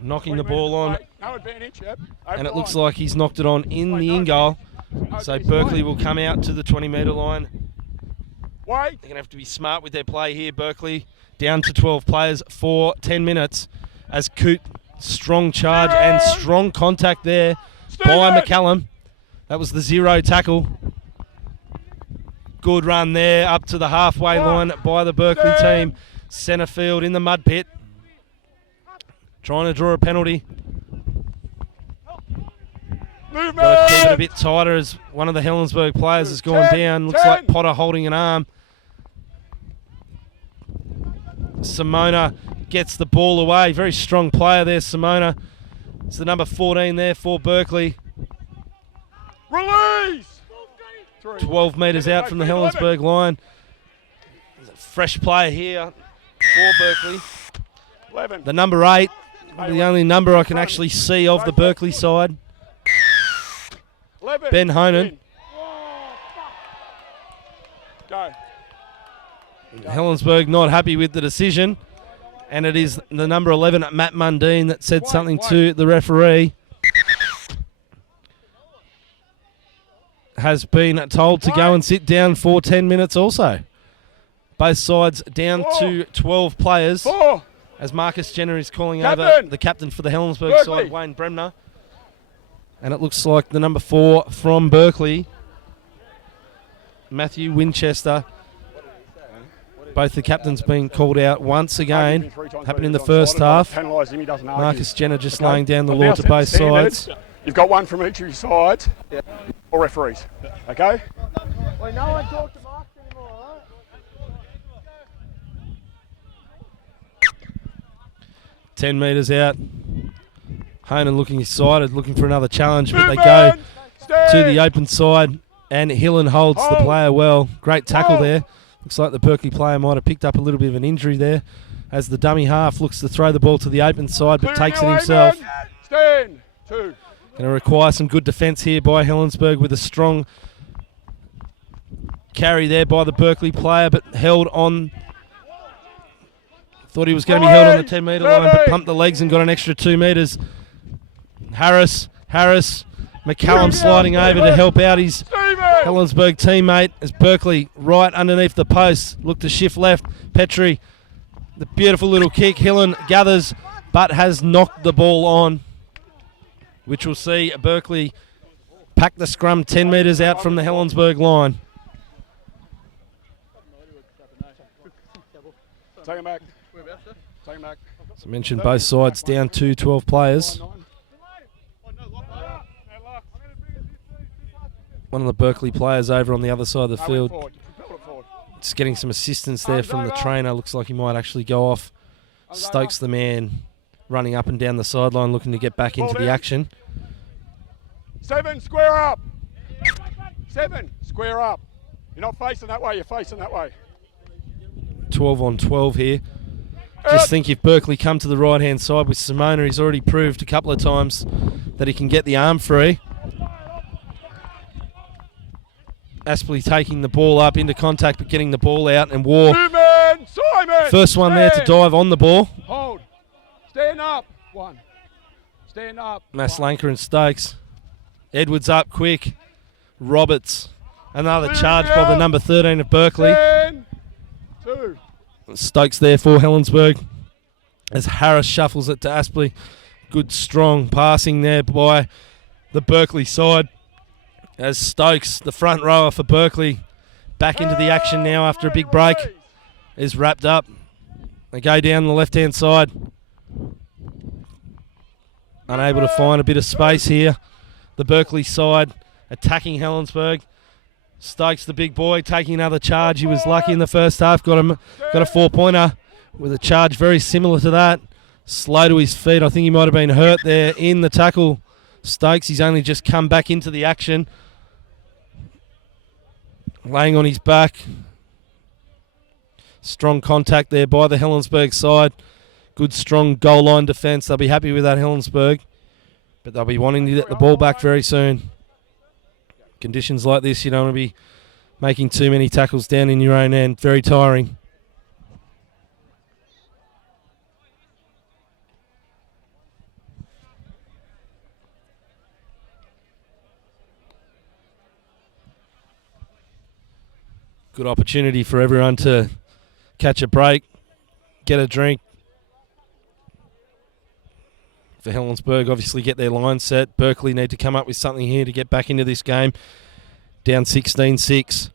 Knocking the ball on. No advantage, yep. And it looks like he's knocked it on in the in-goal. So Berkeley will come out to the 20-metre line. They're going to have to be smart with their play here, Berkeley. Down to 12 players for 10 minutes. As Coote, strong charge and strong contact there by McCallum. That was the 0 tackle. Good run there up to the halfway line by the Berkeley team. Centre field in the mud pit. Trying to draw a penalty. Got to keep it a bit tighter as one of the Helensburgh players has gone down. Looks like Potter holding an arm. Simona gets the ball away. Very strong player there, Simona. It's the number 14 there for Berkeley. Release! 12 metres out from the Helensburgh line. There's a fresh player here for Berkeley. 11. The number 8, the only number I can actually see of the Berkeley side. 11. Ben Honan. Go. Helensburgh not happy with the decision. And it is the number 11, Matt Mundine, that said something to the referee. Has been told to go and sit down for 10 minutes also. Both sides down to 12 players. As Marcus Jenner is calling over the captain for the Helensburgh side, Wayne Bremner. And it looks like the number 4 from Berkeley, Matthew Winchester. Both the captains being called out once again. Happened in the first half. Marcus Jenner just laying down the law to both sides. You've got one from each of your sides. Or referees. Okay? Well, no one talked to Mark anymore, right? 10 metres out. Honan looking excited, looking for another challenge, but they go to the open side, and Hillen holds the player well. Great tackle there. Looks like the Berkeley player might have picked up a little bit of an injury there, as the dummy half looks to throw the ball to the open side, but takes it himself. Stand. 2. Going to require some good defence here by Helensburgh with a strong carry there by the Berkeley player, but held on. Thought he was going to be held on the 10-metre line, but pumped the legs and got an extra 2 metres. Harris, McCallum sliding over to help out his Helensburgh teammate as Berkeley right underneath the post. Look to shift left. Petrie, the beautiful little kick. Hillen gathers, but has knocked the ball on, which will see Berkeley pack the scrum 10 metres out from the Helensburgh line. Take him back. Take him back. As I mentioned, both sides down to 12 players. One of the Berkeley players over on the other side of the field. Just getting some assistance there from the trainer. Looks like he might actually go off. Stokes, the man, running up and down the sideline looking to get back into the action. 7, square up. 7, square up. You're not facing that way, you're facing that way. 12 on 12 here. Just think if Berkeley come to the right-hand side with Simona, he's already proved a couple of times that he can get the arm free. Aspley taking the ball up into contact, but getting the ball out, and War. Simon! First one there to dive on the ball. Hold. Stand up. 1. Stand up. Maslanka and Stokes. Edwards up quick. Roberts. Another charge by the number 13 of Berkeley. 10, 2. Stokes there for Helensburgh as Harris shuffles it to Aspley. Good strong passing there by the Berkeley side as Stokes, the front rower for Berkeley, back into the action now after a big break, is wrapped up. They go down the left-hand side. Unable to find a bit of space here. The Berkeley side attacking Helensburgh. Stokes, the big boy, taking another charge. He was lucky in the first half. Got a 4-pointer with a charge very similar to that. Slow to his feet. I think he might have been hurt there in the tackle. Stokes, he's only just come back into the action. Laying on his back. Strong contact there by the Helensburgh side. Good, strong goal line defence. They'll be happy with that, Helensburgh. But they'll be wanting to get the ball back very soon. Conditions like this, you don't want to be making too many tackles down in your own end. Very tiring. Good opportunity for everyone to catch a break, get a drink. For Helensburgh, obviously get their line set. Berkeley need to come up with something here to get back into this game. Down 16-6.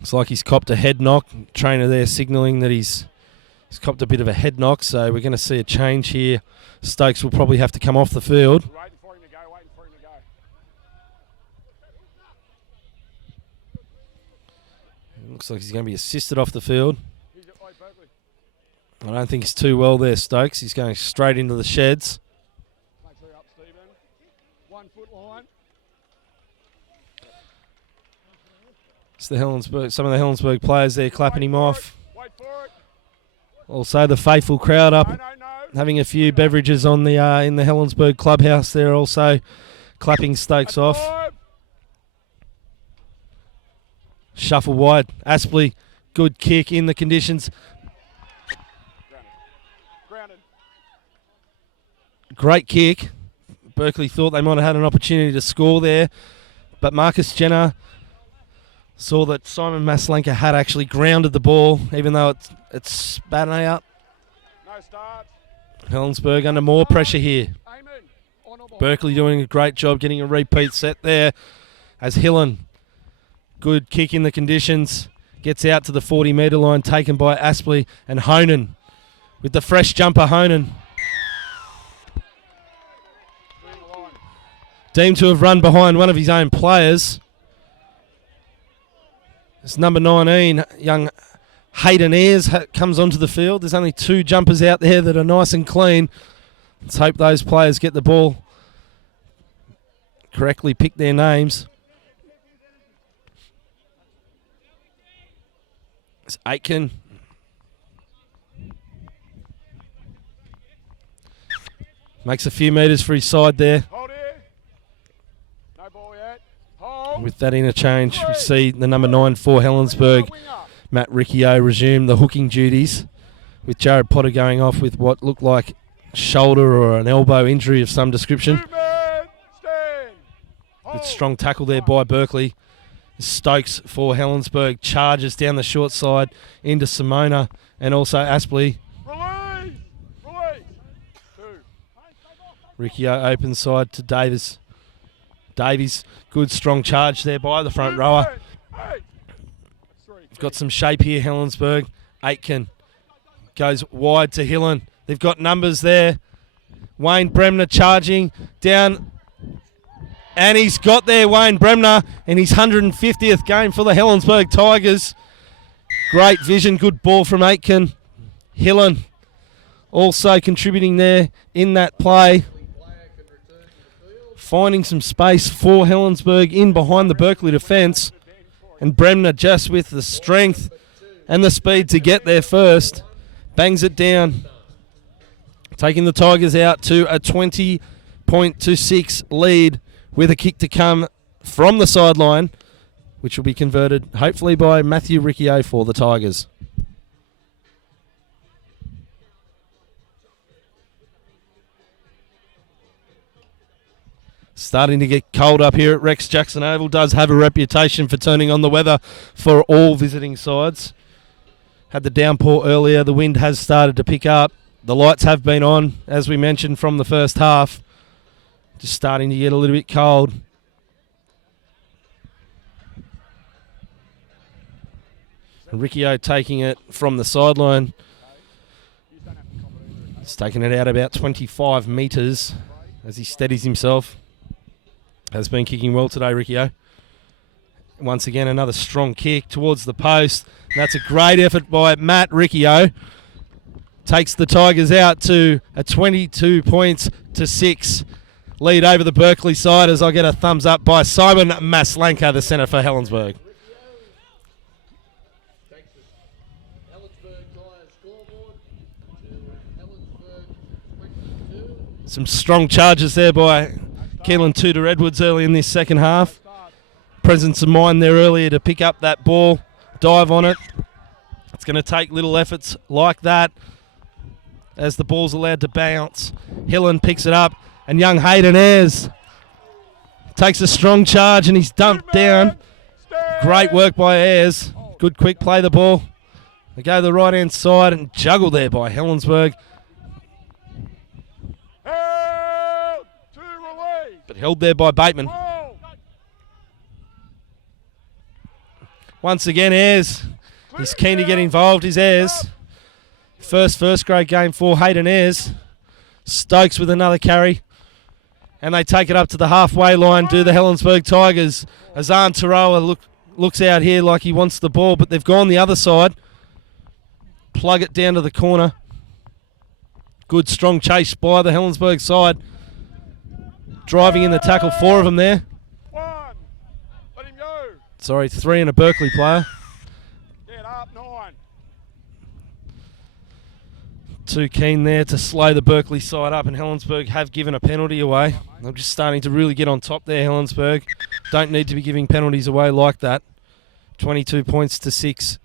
Looks like he's copped a head knock. Trainer there signalling that he's copped a bit of a head knock, so we're going to see a change here. Stokes will probably have to come off the field. Waiting for him to go. Looks like he's going to be assisted off the field. I don't think he's too well there, Stokes. He's going straight into the sheds. Make sure you're up, Stephen. 1 foot line. It's the Helensburgh. Some of the Helensburgh players there clapping him off. Wait for it. Also, the faithful crowd up, No. having a few beverages on the in the Helensburgh clubhouse there. Also, clapping Stokes off. 5. Shuffle wide. Aspley, good kick in the conditions. Grounded. Great kick. Berkeley thought they might have had an opportunity to score there, but Marcus Jenner saw that Simon Maslenka had actually grounded the ball, even though it's spat out. No start. Helensburgh under more pressure here. Amen. On or behind. Berkeley doing a great job getting a repeat set there as Hillen. Good kick in the conditions. Gets out to the 40-metre line, taken by Aspley and Honan. With the fresh jumper, Honan. Deemed to have run behind one of his own players. It's number 19, young Hayden Ayres, comes onto the field. There's only 2 jumpers out there that are nice and clean. Let's hope those players get the ball. Correctly pick their names. It's Aitken. Makes a few metres for his side there. Hold here. No ball yet. Hold. With that interchange, we see the number 9 for Helensburgh, Winger. Matt Riccio, resume the hooking duties, with Jared Potter going off with what looked like shoulder or an elbow injury of some description. 2 men. Stand. Good Hold. strong tackle there by Berkeley. Stokes for Helensburgh charges down the short side into Simona and also Aspley. Release. 2. Riccio open side to Davies. Davies, good strong charge there by the front rower. Got some shape here, Helensburgh. Aitken goes wide to Hillen. They've got numbers there. Wayne Bremner charging down. And he's got there, Wayne Bremner, in his 150th game for the Helensburgh Tigers. Great vision, good ball from Aitken. Hillen also contributing there in that play. Finding some space for Helensburgh in behind the Berkeley defence. And Bremner just with the strength and the speed to get there first. Bangs it down. Taking the Tigers out to a 20-6 lead with a kick to come from the sideline, which will be converted hopefully by Matthew Riccio for the Tigers. Starting to get cold up here at Rex Jackson Oval. Does have a reputation for turning on the weather for all visiting sides. Had the downpour earlier. The wind has started to pick up. The lights have been on, as we mentioned, from the first half. Just starting to get a little bit cold. Riccio taking it from the sideline. He's taking it out about 25 metres as he steadies himself. has been kicking well today, Riccio. Once again, another strong kick towards the post. That's a great effort by Matt Riccio. Takes the Tigers out to a 22 points to 6 lead over the Berkeley side, as I get a thumbs up by Simon Maslanka, the centre for Helensburgh. Takes the Helensburgh Tyres scoreboard to Helensburgh 22. Some strong charges there by Keelan Tudor-Edwards early in this second half. Presence of mind there earlier to pick up that ball, dive on it. It's going to take little efforts like that as the ball's allowed to bounce. Hillen picks it up, and young Hayden Ayres takes a strong charge, and he's dumped down. Great work by Ayres. Good quick play the ball. They go to the right-hand side and juggle there by Helensburgh. But held there by Bateman. Once again, Ayres. He's keen to get involved. He's Ayres. First grade game for Hayden Ayres. Stokes with another carry. And they take it up to the halfway line, do the Helensburgh Tigers. Azan Taroa looks out here like he wants the ball, but they've gone the other side. Plug it down to the corner. Good strong chase by the Helensburgh side. Driving in the tackle, 4 of them there. Let him go. Sorry, 3 and a Berkeley player. Get up, 9. Too keen there to slow the Berkeley side up, and Helensburgh have given a penalty away. They're just starting to really get on top there, Helensburgh. Don't need to be giving penalties away like that. 22 points to 6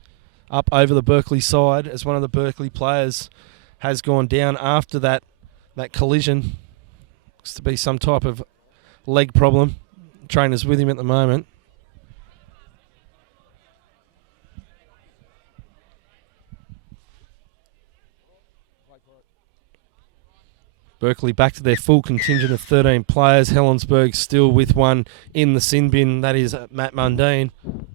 up over the Berkeley side, as one of the Berkeley players has gone down after that collision. Looks to be some type of leg problem. Trainer's with him at the moment. Berkeley back to their full contingent of 13 players. Helensburgh still with one in the sin bin. That is Matt Mundine. 9.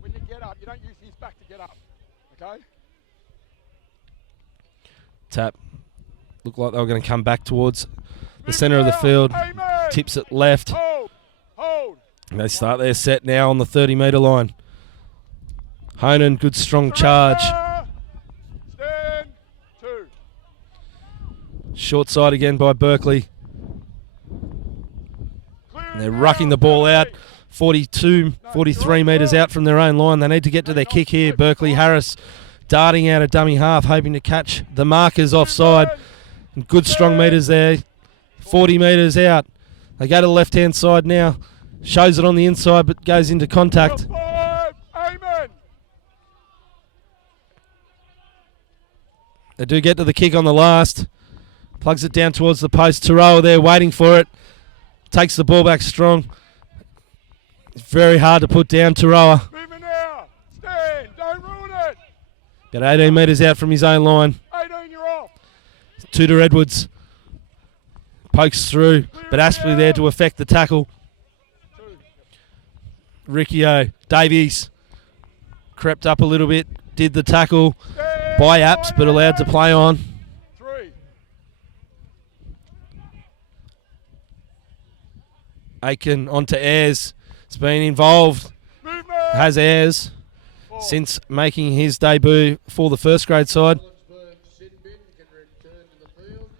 When you get up, you don't use his back to get up. Okay? Tap. Looked like they were going to come back towards the centre of the field. Tips it left. Hold. And they start their set now on the 30-metre line. Honan, good strong charge. Stand. 2. Short side again by Berkeley. And they're rucking the ball out. 43 metres out from their own line. They need to get to their kick here. Berkeley Harris darting out a dummy half, hoping to catch the markers offside. And good strong metres there. 40 metres out. They go to the left-hand side now. Shows it on the inside, but goes into contact. 5. Amen. They do get to the kick on the last. Plugs it down towards the post. Taroa there waiting for it. Takes the ball back strong. It's very hard to put down Taroa. Moving now. Stand. Don't ruin it. Got 18 metres out from his own line. 18, you're off. Tudor-Edwards pokes through, but Aspley there to affect the tackle. Riccio, Davies crept up a little bit, did the tackle by Apps, but allowed to play on. 3. Aiken onto Ayres. It's been involved. Movement. Has Ayres since making his debut for the first grade side. Helensburgh sin bin can return to the field.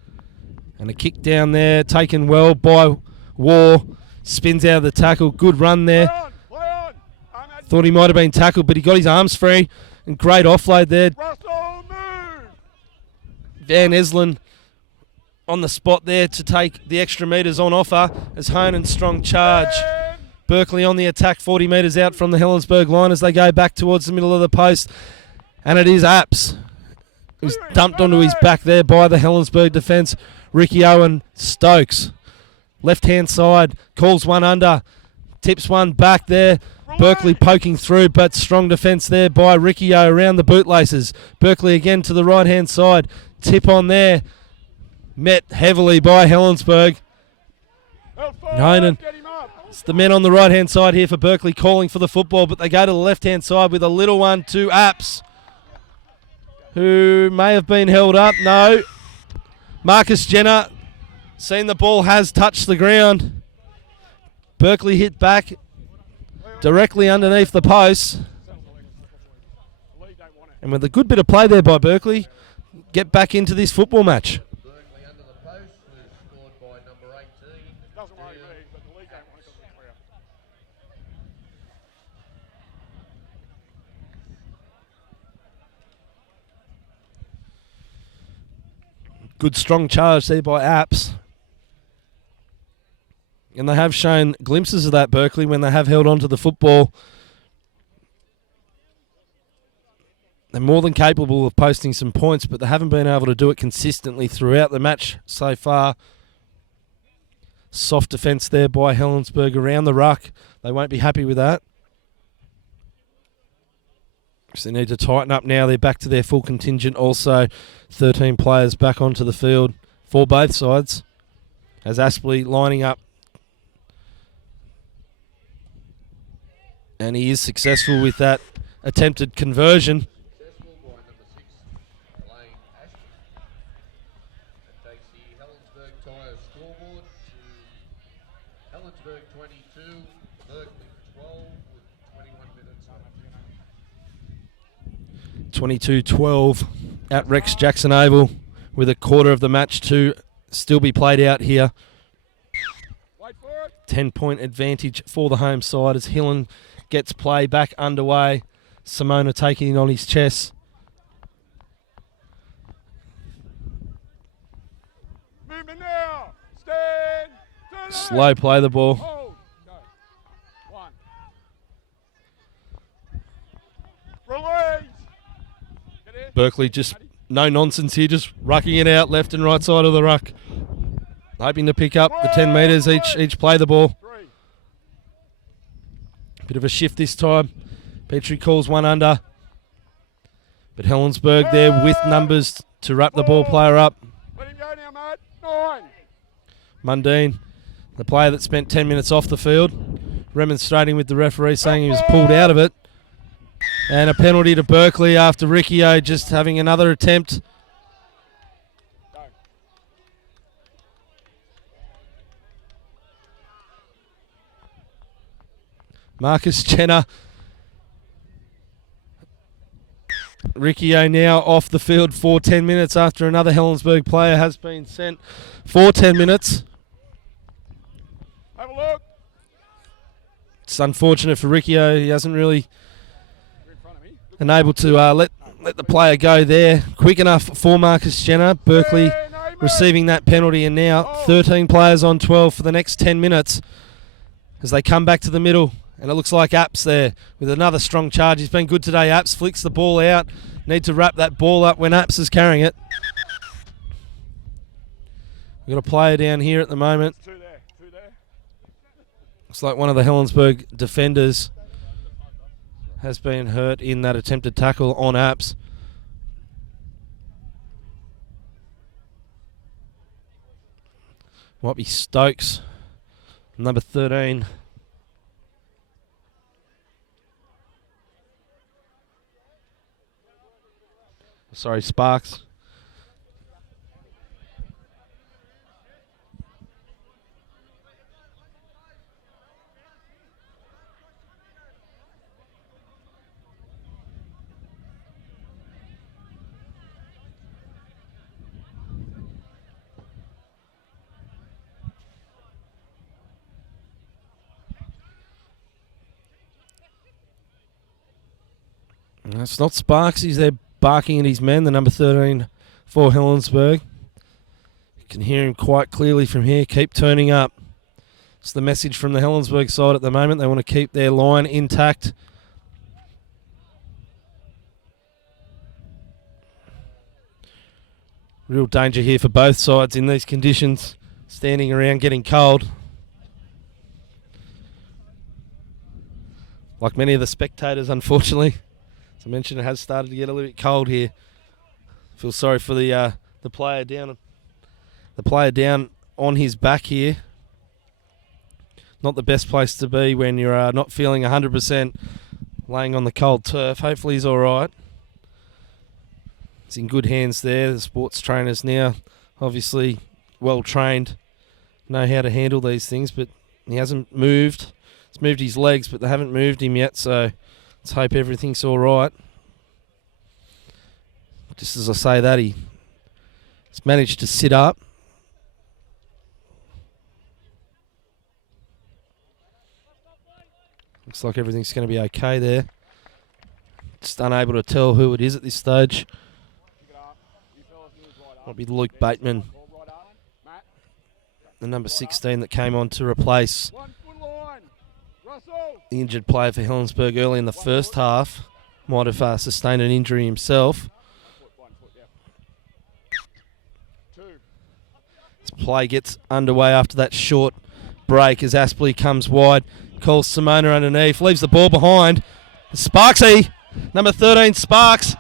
And a kick down there, taken well by War. Spins out of the tackle. Good run there. Play on. Thought he might have been tackled, but he got his arms free. And great offload there. Russell, move. Van Eslin on the spot there to take the extra metres on offer as Honan strong charge. Berkeley on the attack, 40 metres out from the Helensburgh line as they go back towards the middle of the post. And it is Apps, who's dumped onto his back there by the Helensburgh defence. Ricky Owen Stokes. Left-hand side, calls one under, tips one back there. Berkeley poking through, but strong defence there by Riccio around the bootlaces. Berkeley again to the right-hand side. Tip on there. Met heavily by Helensburgh. Honan. It's the men on the right-hand side here for Berkeley calling for the football, but they go to the left-hand side with a little one to Apps, who may have been held up. No. Marcus Jenner, seen the ball has touched the ground. Berkeley hit back directly underneath the post. And with a good bit of play there by Berkeley, get back into this football match. Berkeley under the post was scored by number 18. Doesn't worry me, but the league don't want it because it's clear. Good strong charge there by Apps. And they have shown glimpses of that, Berkeley, when they have held on to the football. They're more than capable of posting some points, but they haven't been able to do it consistently throughout the match so far. Soft defence there by Helensburgh around the ruck. They won't be happy with that. So they need to tighten up now. They're back to their full contingent. Also, 13 players back onto the field for both sides. As Aspley lining up. And he is successful with that attempted conversion. Successful by number 6, Lane Ashton. That takes the Helensburgh Tyres scoreboard to Helensburgh 22, Berkeley 12 with 21 minutes left. 22-12 at Rex Jackson Oval with a quarter of the match to still be played out here. 10-point advantage for the home side as Hillen gets play back underway. Simona taking it on his chest. Movement now. Stand. Slow play the ball. Hold. Go. 1. Release. Get in. Berkeley just no nonsense here, just rucking it out left and right side of the ruck. Hoping to pick up the 10 metres each play the ball. 3. Bit of a shift this time. Petrie calls one under. But Helensburgh there with numbers to wrap the ball player up. Let him go now, mate. 9. Mundine, the player that spent 10 minutes off the field, remonstrating with the referee saying he was pulled out of it. And a penalty to Berkeley after Riccio just having another attempt. Go. Marcus Jenner. Riccio now off the field for 10 minutes after another Helensburgh player has been sent for 10 minutes. Have a look. It's unfortunate for Riccio. He hasn't really You're in front of me. been able to let the player go there quick enough for Marcus Jenner. Berkeley receiving that penalty, and now 13 players on 12 for the next 10 minutes as they come back to the middle. And it looks like Apps there with another strong charge. He's been good today. Apps flicks the ball out. Need to wrap that ball up when Apps is carrying it. We've got a player down here at the moment. 2 there. 2 there. Looks like one of the Helensburgh defenders has been hurt in that attempted tackle on Apps. Might be Stokes, number 13. Sorry, Sparks. It's not Sparks. He's there barking at his men, the number 13 for Helensburgh. You can hear him quite clearly from here. Keep turning up. It's the message from the Helensburgh side at the moment. They want to keep their line intact. Real danger here for both sides in these conditions. Standing around getting cold. Like many of the spectators, unfortunately. As I mentioned, it has started to get a little bit cold here. Feel sorry for the player down. The player down on his back here. Not the best place to be when you're not feeling 100% laying on the cold turf. Hopefully he's all right. He's in good hands there. The sports trainers now, obviously well trained, know how to handle these things, but He hasn't moved. He's moved his legs, but they haven't moved him yet, so let's hope everything's all right. Just as I say that, he's managed to sit up. Looks like everything's going to be okay there. Just unable to tell who it is at this stage. Might be Luke Bateman, the number 16 that came on to replace the injured player for Helensburgh early in the first half. Might have sustained an injury himself. This play gets underway after that short break as Aspley comes wide. Calls Simona underneath, leaves the ball behind. Sparksy, number 13, Sparks,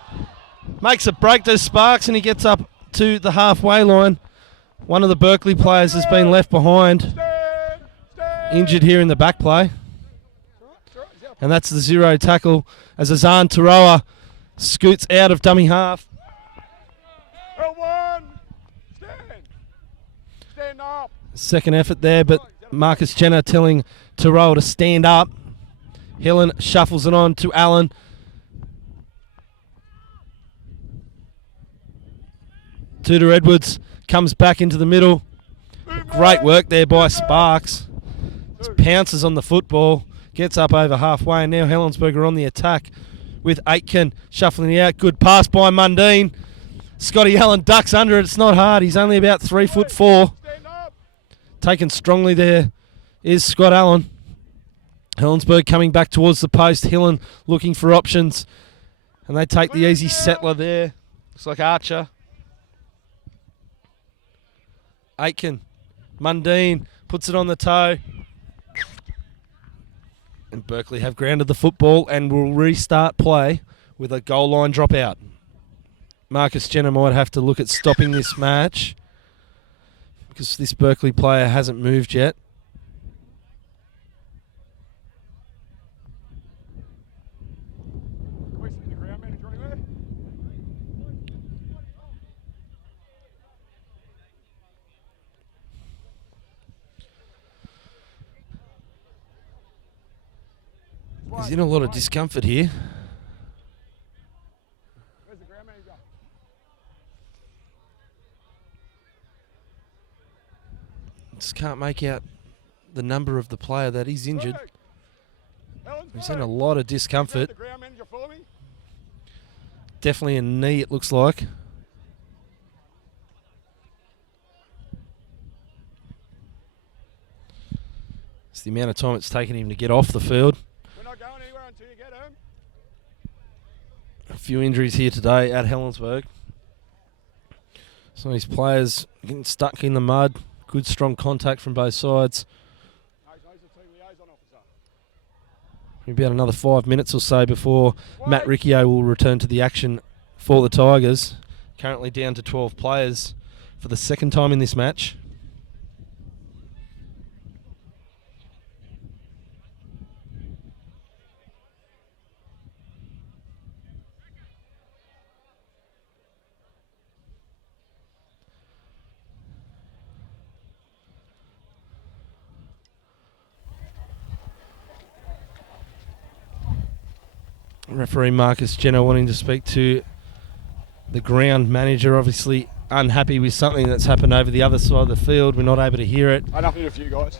makes a break to Sparks and he gets up to the halfway line. One of the Berkeley players has been left behind, injured here in the back play. And that's the 0 tackle as Azan Taroa scoots out of dummy half. Stand up. Second effort there, but Marcus Jenner telling Taroa to stand up. Helen shuffles it on to Allen. Tudor Edwards comes back into the middle. Great work there by Sparks. Pounces on the football. Gets up over halfway, and now Helensburgh are on the attack with Aitken shuffling out. Good pass by Mundine. Scotty Allen ducks under it. It's not hard. He's only about 3'4". Taken strongly there is Scott Allen. Helensburgh coming back towards the post. Hillen looking for options. And they take the easy settler there. Looks like Archer. Aitken. Mundine puts it on the toe. And Berkeley have grounded the football and will restart play with a goal line dropout. Marcus Jenner might have to look at stopping this match because this Berkeley player hasn't moved yet. He's in a lot of discomfort here. Where's the ground manager? Just can't make out the number of the player that is injured. He's in a lot of discomfort. The ground manager for me? Definitely a knee, it looks like. It's the amount of time it's taken him to get off the field. We're not going anywhere until you get home. A few injuries here today at Helensburgh. Some of these players getting stuck in the mud. Good strong contact from both sides. Maybe about another 5 minutes or so before Matt Riccio will return to the action for the Tigers. Currently down to 12 players for the second time in this match. Referee Marcus Jenner wanting to speak to the ground manager, obviously unhappy with something that's happened over the other side of the field. We're not able to hear it. Enough of you guys.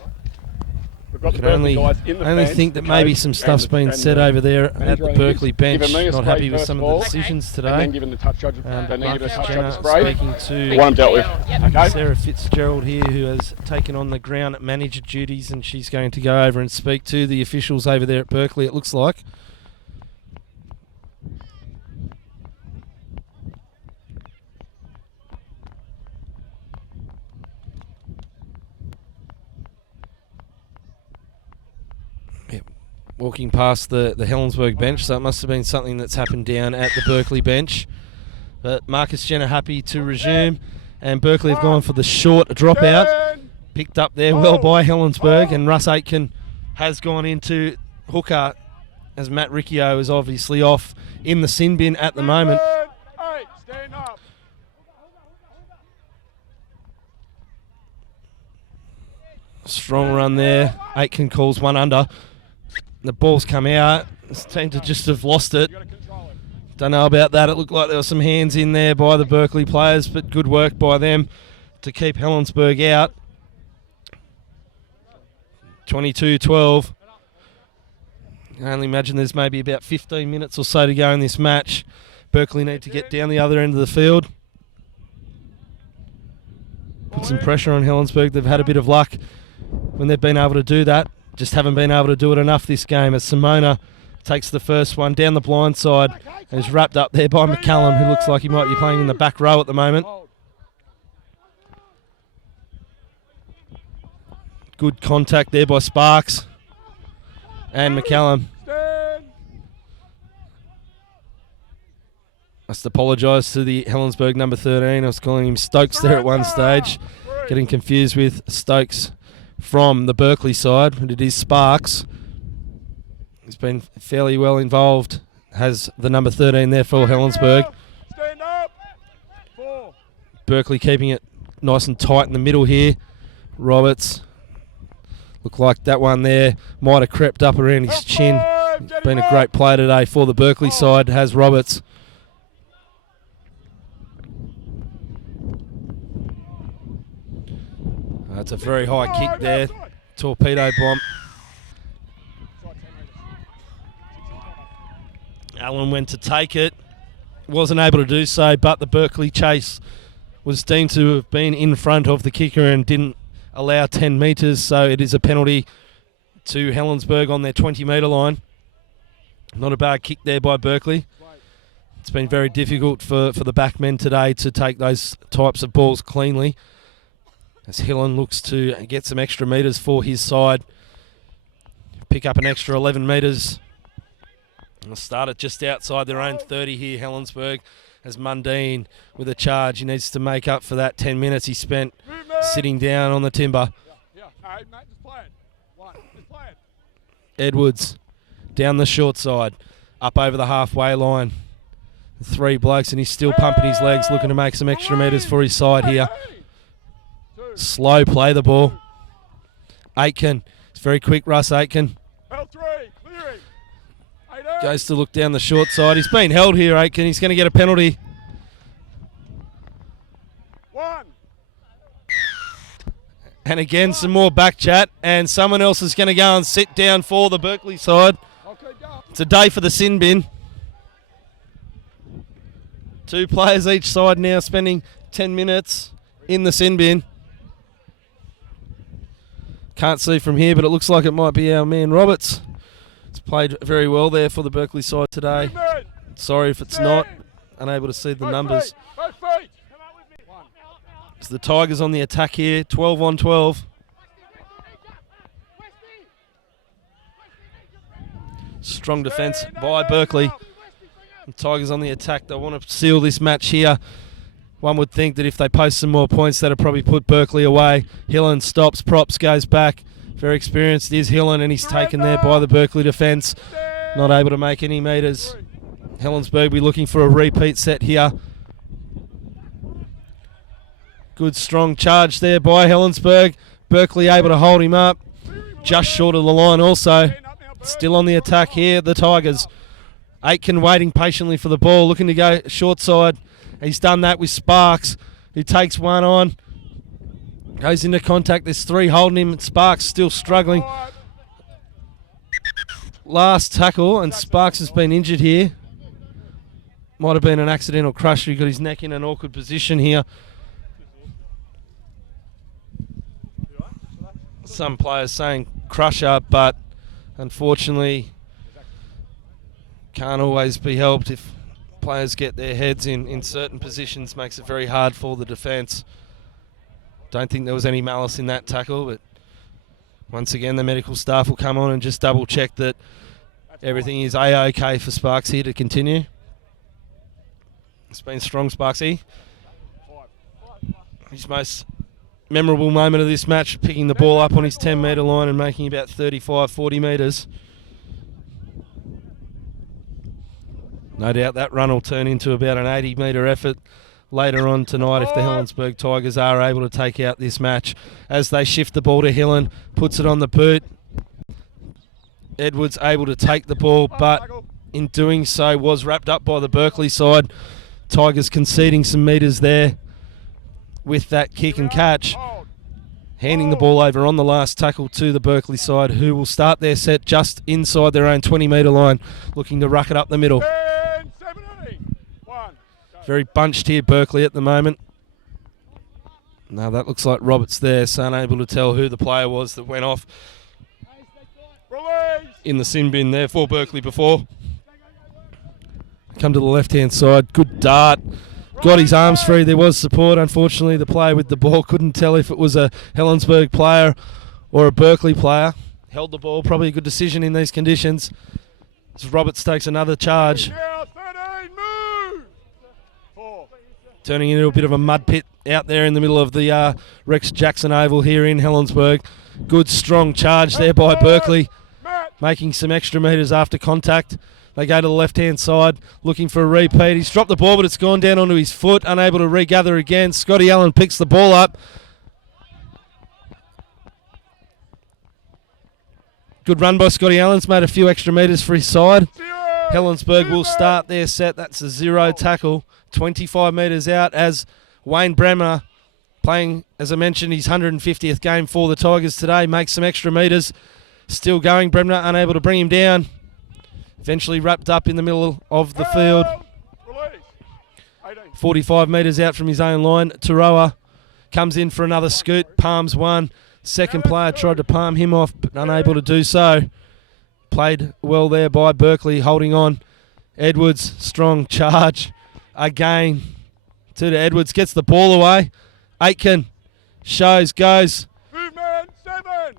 We've got Can the Berkeley only guys in the only fence, think that maybe some stuff's been said over there at the Berkeley bench. Not happy with some of the decisions And then today. given the touch judge, and then given the Marcus touch Jenner judge spray. speaking The one I'm dealt with. Okay. Sarah Fitzgerald here, who has taken on the ground manager duties, and she's going to go over and speak to the officials over there at Berkeley, it looks like. Walking past the Helensburgh bench, so it must have been something that's happened down at the Berkeley bench. But Marcus Jenner happy to resume, and Berkeley have gone for the short dropout. Picked up there well by Helensburgh, and Russ Aitken has gone into hooker as Matt Riccio is obviously off in the sin bin at the moment. Hey, stand up. Strong run there. Aitken calls one under. The ball's come out. This team to just have lost it. Don't know about that. It looked like there were some hands in there by the Berkeley players, but good work by them to keep Helensburgh out. 22-12. I can only imagine there's maybe about 15 minutes or so to go in this match. Berkeley need to get down the other end of the field. Put some pressure on Helensburgh. They've had a bit of luck when they've been able to do that. Just haven't been able to do it enough this game as Simona takes the first one down the blind side and is wrapped up there by McCallum, who looks like he might be playing in the back row at the moment. Good contact there by Sparks and McCallum. Must apologise to the Helensburgh number 13. I was calling him Stokes there at one stage, getting confused with Stokes from the Berkeley side, but it is Sparks. He's been fairly well involved, has the number 13 there for Helensburgh. Berkeley keeping it nice and tight in the middle here. Roberts, looked like that one there might have crept up around his chin. Been a great play today for the Berkeley side, has Roberts. That's a very high kick there. Torpedo bomb. Allen went to take it. Wasn't able to do so, but the Berkeley chase was deemed to have been in front of the kicker and didn't allow 10 metres, so it is a penalty to Helensburgh on their 20-metre line. Not a bad kick there by Berkeley. It's been very difficult for the backmen today to take those types of balls cleanly, as Hillen looks to get some extra metres for his side. Pick up an extra 11 metres. They'll start it just outside their own 30 here, Helensburgh, as Mundine with a charge. He needs to make up for that 10 minutes he spent sitting down on the timber. Edwards down the short side, up over the halfway line. 3 blokes and he's still pumping his legs, looking to make some extra metres for his side here. Slow play the ball. Aitken, it's very quick, Russ Aitken. Goes to look down the short side. He's been held here, Aitken. He's going to get a penalty. And again, some more back chat. And someone else is going to go and sit down for the Berkeley side. It's a day for the sin bin. 2 players each side now spending 10 minutes in the sin bin. Can't see from here, but it looks like it might be our man Roberts. He's played very well there for the Berkeley side today. Sorry if it's not. Unable to see the numbers. It's the Tigers on the attack here, 12 on 12. Strong defence by Berkeley. The Tigers on the attack. They want to seal this match here. One would think that if they post some more points, that'll probably put Berkeley away. Hillen stops, props, goes back. Very experienced is Hillen, and he's taken there by the Berkeley defence. Not able to make any metres. Helensburgh be looking for a repeat set here. Good strong charge there by Helensburgh. Berkeley able to hold him up. Just short of the line also. Still on the attack here, the Tigers. Aitken waiting patiently for the ball, looking to go short side. He's done that with Sparks, who takes one on. Goes into contact. There's 3 holding him. Sparks still struggling. Last tackle, and Sparks has been injured here. Might have been an accidental crush. He got his neck in an awkward position here. Some players saying crusher, but unfortunately can't always be helped. If players get their heads in certain positions, makes it very hard for the defence. Don't think there was any malice in that tackle, but once again the medical staff will come on and just double check that everything is A-OK for Sparks here to continue. It's been strong, Sparksy. His most memorable moment of this match, picking the ball up on his 10-metre line and making about 35, 40 metres. No doubt that run will turn into about an 80-metre effort later on tonight if the Helensburgh Tigers are able to take out this match. As they shift the ball to Hillen, puts it on the boot. Edwards able to take the ball, but in doing so was wrapped up by the Berkeley side. Tigers conceding some metres there with that kick and catch. Handing the ball over on the last tackle to the Berkeley side, who will start their set just inside their own 20-metre line, looking to ruck it up the middle. Very bunched here, Berkeley, at the moment. Now that looks like Roberts there, so unable to tell who the player was that went off in the sin bin there for Berkeley before. Come to the left-hand side, good dart. Got his arms free, there was support. Unfortunately, the player with the ball couldn't tell if it was a Helensburgh player or a Berkeley player. Held the ball, probably a good decision in these conditions. As Roberts takes another charge. Turning into a bit of a mud pit out there in the middle of the Rex Jackson Oval here in Helensburgh. Good strong charge there by Berkeley, making some extra metres after contact. They go to the left-hand side, looking for a repeat. He's dropped the ball, but it's gone down onto his foot, unable to regather again. Scotty Allen picks the ball up. Good run by Scotty Allen's made a few extra metres for his side. Helensburgh will start their set. That's a 0 tackle, 25 metres out as Wayne Bremner, playing, as I mentioned, his 150th game for the Tigers today, makes some extra metres. Still going, Bremner unable to bring him down. Eventually wrapped up in the middle of the field. 45 metres out from his own line. Taroa comes in for another scoot, palms one. Second player tried to palm him off, but unable to do so. Played well there by Berkeley, holding on. Edwards, strong charge. Again, to Edwards, gets the ball away. Aitken shows, goes. Movement, 7.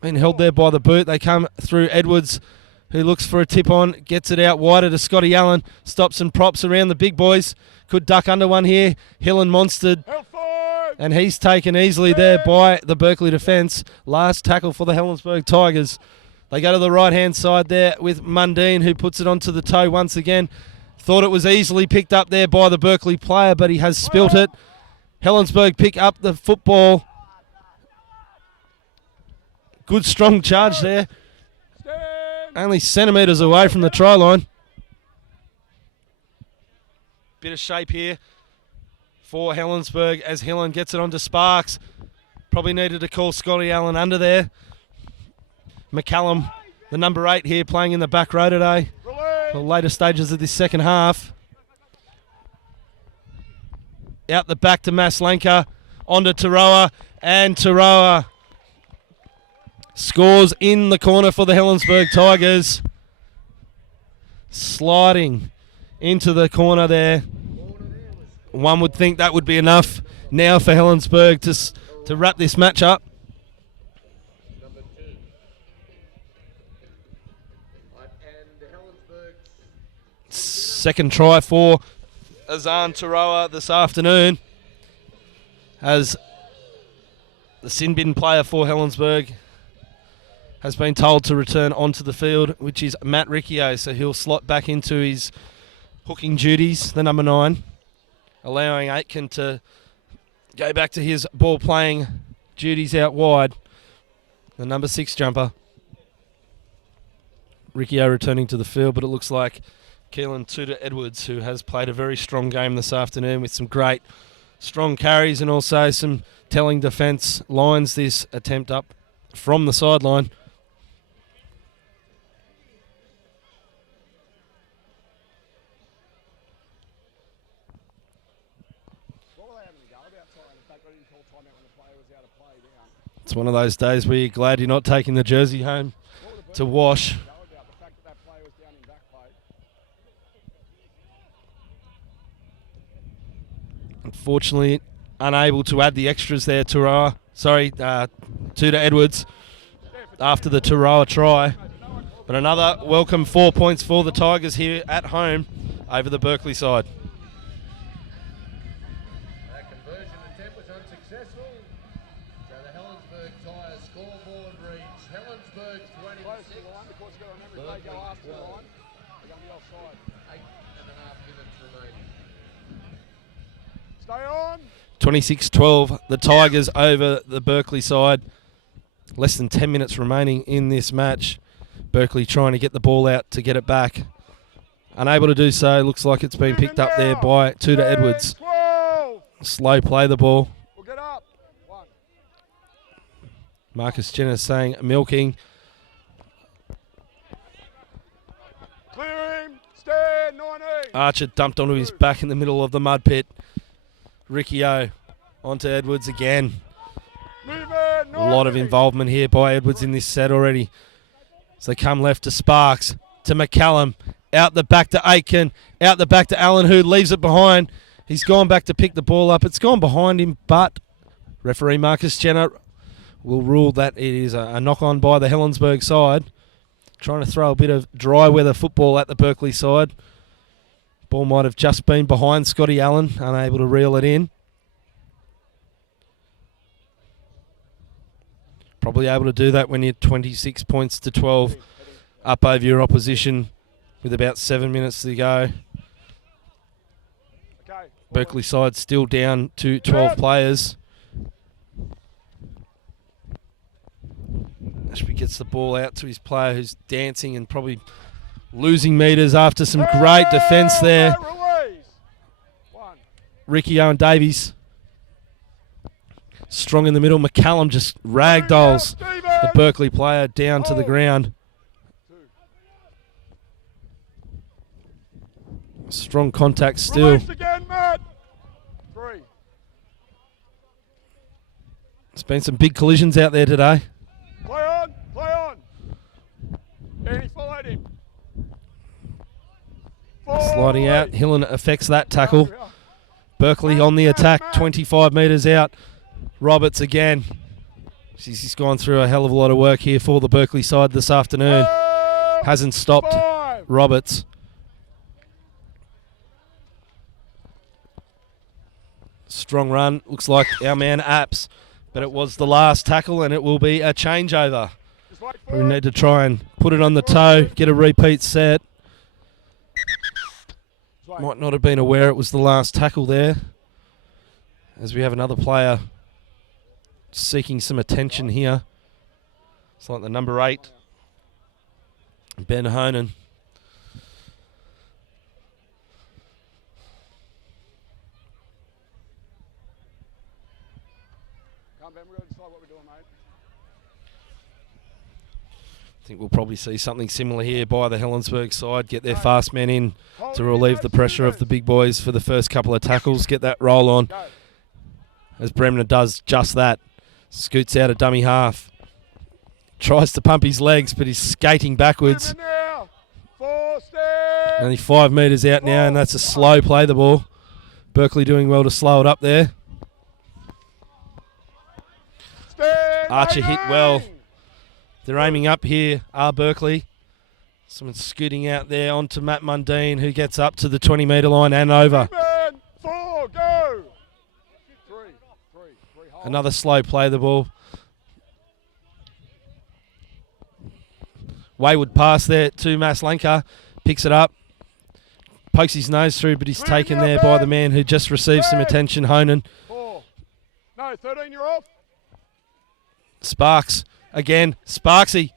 Been held there by the boot. They come through Edwards, who looks for a tip on, gets it out wider to Scotty Allen, stops and props around the big boys. Could duck under one here. Hillen monstered, and he's taken easily there by the Berkeley defence. Last tackle for the Helensburgh Tigers. They go to the right-hand side there with Mundine, who puts it onto the toe once again. Thought it was easily picked up there by the Berkeley player, but he has spilt it. Helensburgh pick up the football. Good strong charge there. Only centimetres away from the try line. Bit of shape here for Helensburgh as Hillen gets it onto Sparks. Probably needed to call Scotty Allen under there. McCallum, the number 8 here, playing in the back row today. The later stages of this second half. Out the back to Maslenka. Onto Taroa. And Taroa scores in the corner for the Helensburgh Tigers. Sliding into the corner there. One would think that would be enough now for Helensburgh to wrap this match up. Second try for Azan Taroa this afternoon, as the sin bin player for Helensburgh has been told to return onto the field, which is Matt Riccio, so he'll slot back into his hooking duties, the number 9, allowing Aitken to go back to his ball playing duties out wide, the number 6 jumper. Riccio returning to the field, but it looks like Keelan Tudor Edwards, who has played a very strong game this afternoon with some great strong carries and also some telling defence, lines this attempt up from the sideline. It's one of those days where you're glad you're not taking the jersey home to wash. Unfortunately, unable to add the extras there, Tudor Edwards, after the Taroa try. But another welcome 4 points for the Tigers here at home over the Berkeley side. That conversion attempt was unsuccessful. So the Helensburgh Tyre scoreboard reads Helensburgh 26. Berkeley 12. 8.5 minutes remaining. Stay on. 26-12, the Tigers over the Berkeley side. Less than 10 minutes remaining in this match. Berkeley trying to get the ball out to get it back. Unable to do so. Looks like it's been picked up there by Tudor Edwards. 12. Slow play the ball. We'll get up. 1. Marcus Jenner saying milking. Clear him. Stand 19. Archer dumped onto his back in the middle of the mud pit. Riccio onto Edwards again. Move it. A lot of involvement here by Edwards in this set already. So they come left to Sparks, to McCallum, out the back to Aitken, out the back to Allen, who leaves it behind. He's gone back to pick the ball up. It's gone behind him, but referee Marcus Jenner will rule that it is a knock-on by the Helensburgh side. Trying to throw a bit of dry weather football at the Berkeley side. Ball might have just been behind Scotty Allen, unable to reel it in. Probably able to do that when you're 26 points to 12 up over your opposition with about 7 minutes to go. Okay. Berkeley side still down to 12 players. Ashby gets the ball out to his player who's dancing and probably losing metres after some great defence there. Release. 1. Ricky Owen Davies strong in the middle. McCallum just ragdolls the Berkeley player down to the ground. Strong contact still. Release again, Matt. 3. There's been some big collisions out there today. Play on. Play on. And he followed him. 4. Sliding out. Hillen affects that tackle. Berkeley on the attack, 25 metres out. Roberts again. He's gone through a hell of a lot of work here for the Berkeley side this afternoon. Hasn't stopped 5. Roberts. Strong run. Looks like our man Apps. But it was the last tackle and it will be a changeover. Just wait We for it. need to try and put it on the toe, get a repeat set. Might not have been aware it was the last tackle there, as we have another player seeking some attention here. It's like the number 8, Ben Honan. Come, Ben. We're going to decide what we're doing, mate. I think we'll probably see something similar here by the Helensburgh side. Get their fast men in to relieve the pressure of the big boys for the first couple of tackles. Get that roll on Go. as Bremner does just that. Scoots out a dummy half. Tries to pump his legs, but he's skating backwards. Moving now. 4 steps. Only 5 metres out now, and that's a slow play the ball. Berkeley doing well to slow it up there. Stand Archer hit well. 18. They're aiming up here, Berkeley. Someone scooting out there onto Matt Mundine, who gets up to the 20-metre line and over. Ben. 4. Go. 3. 3. Hold. Another slow play the ball. Wayward pass there to Maslenka. Picks it up. Pokes his nose through, but he's taken there by the man who just received some attention, Honan. 4. No, 13, you're off. Sparks again. Sparksy.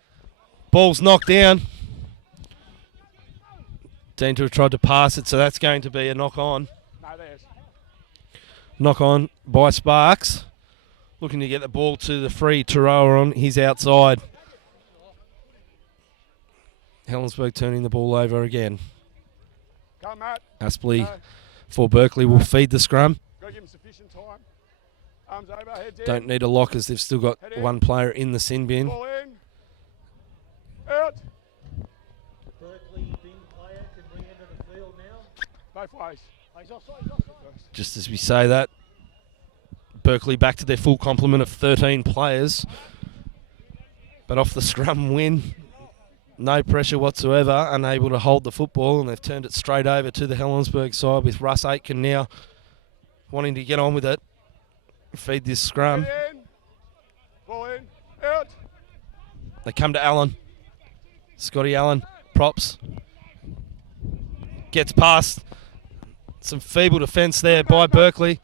Ball's knocked down. Dean to have tried to pass it, so that's going to be a knock on. No, there's. Knock on by Sparks. Looking to get the ball to the free Taroa on his outside. Helensburgh turning the ball over again. Come, Matt. Aspley No. for Berkeley will feed the scrum. Got to give him sufficient time. Arms over, heads in. Don't need a lock as they've still got one player in the sin bin. Ball in. Out. Berkeley bin player can re-enter the field now. Both ways. He's offside, Just as we say that, Berkeley back to their full complement of 13 players. But off the scrum win, no pressure whatsoever, unable to hold the football, and they've turned it straight over to the Helensburgh side with Russ Aitken now wanting to get on with it. Feed this scrum. Head in. Ball in. Out. They come to Allen. Scotty Allen, props. Gets past. Some feeble defence there by Berkeley.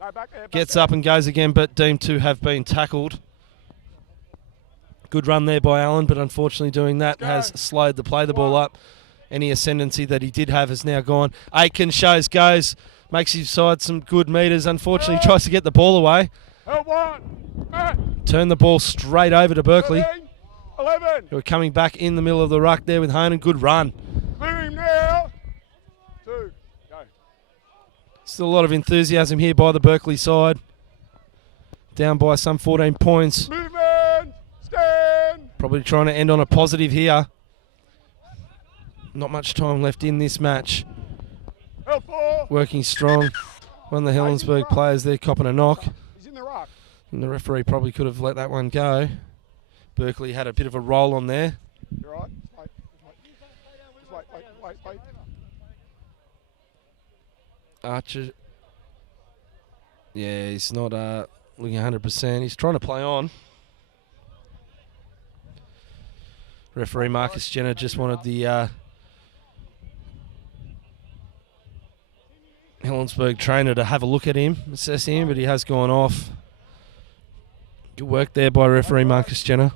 No, back there, back Gets there. up and goes again, but deemed to have been tackled. Good run there by Allen, but unfortunately doing that has slowed the play the ball up. Any ascendancy that he did have is now gone. Aiken shows goes, makes his side some good metres. Unfortunately, tries to get the ball away. Help one. Matt. Turn the ball straight over to Berkeley, 13, 11. who are coming back in the middle of the ruck there with Honan. Good run. Move him now. 2. Go. Still a lot of enthusiasm here by the Berkeley side. Down by some 14 points. Movement. Stand. Probably trying to end on a positive here. Not much time left in this match. Help 4. Working strong. One of the Helensburgh players there copping a knock. He's in the ruck. And the referee probably could have let that one go. Berkeley had a bit of a roll on there. You're right. Just wait. Archer. Yeah, he's not looking 100%. He's trying to play on. Referee Marcus Jenner just wanted the Helensburgh trainer to have a look at him, assess him, but he has gone off. Good work there by referee Marcus Jenner.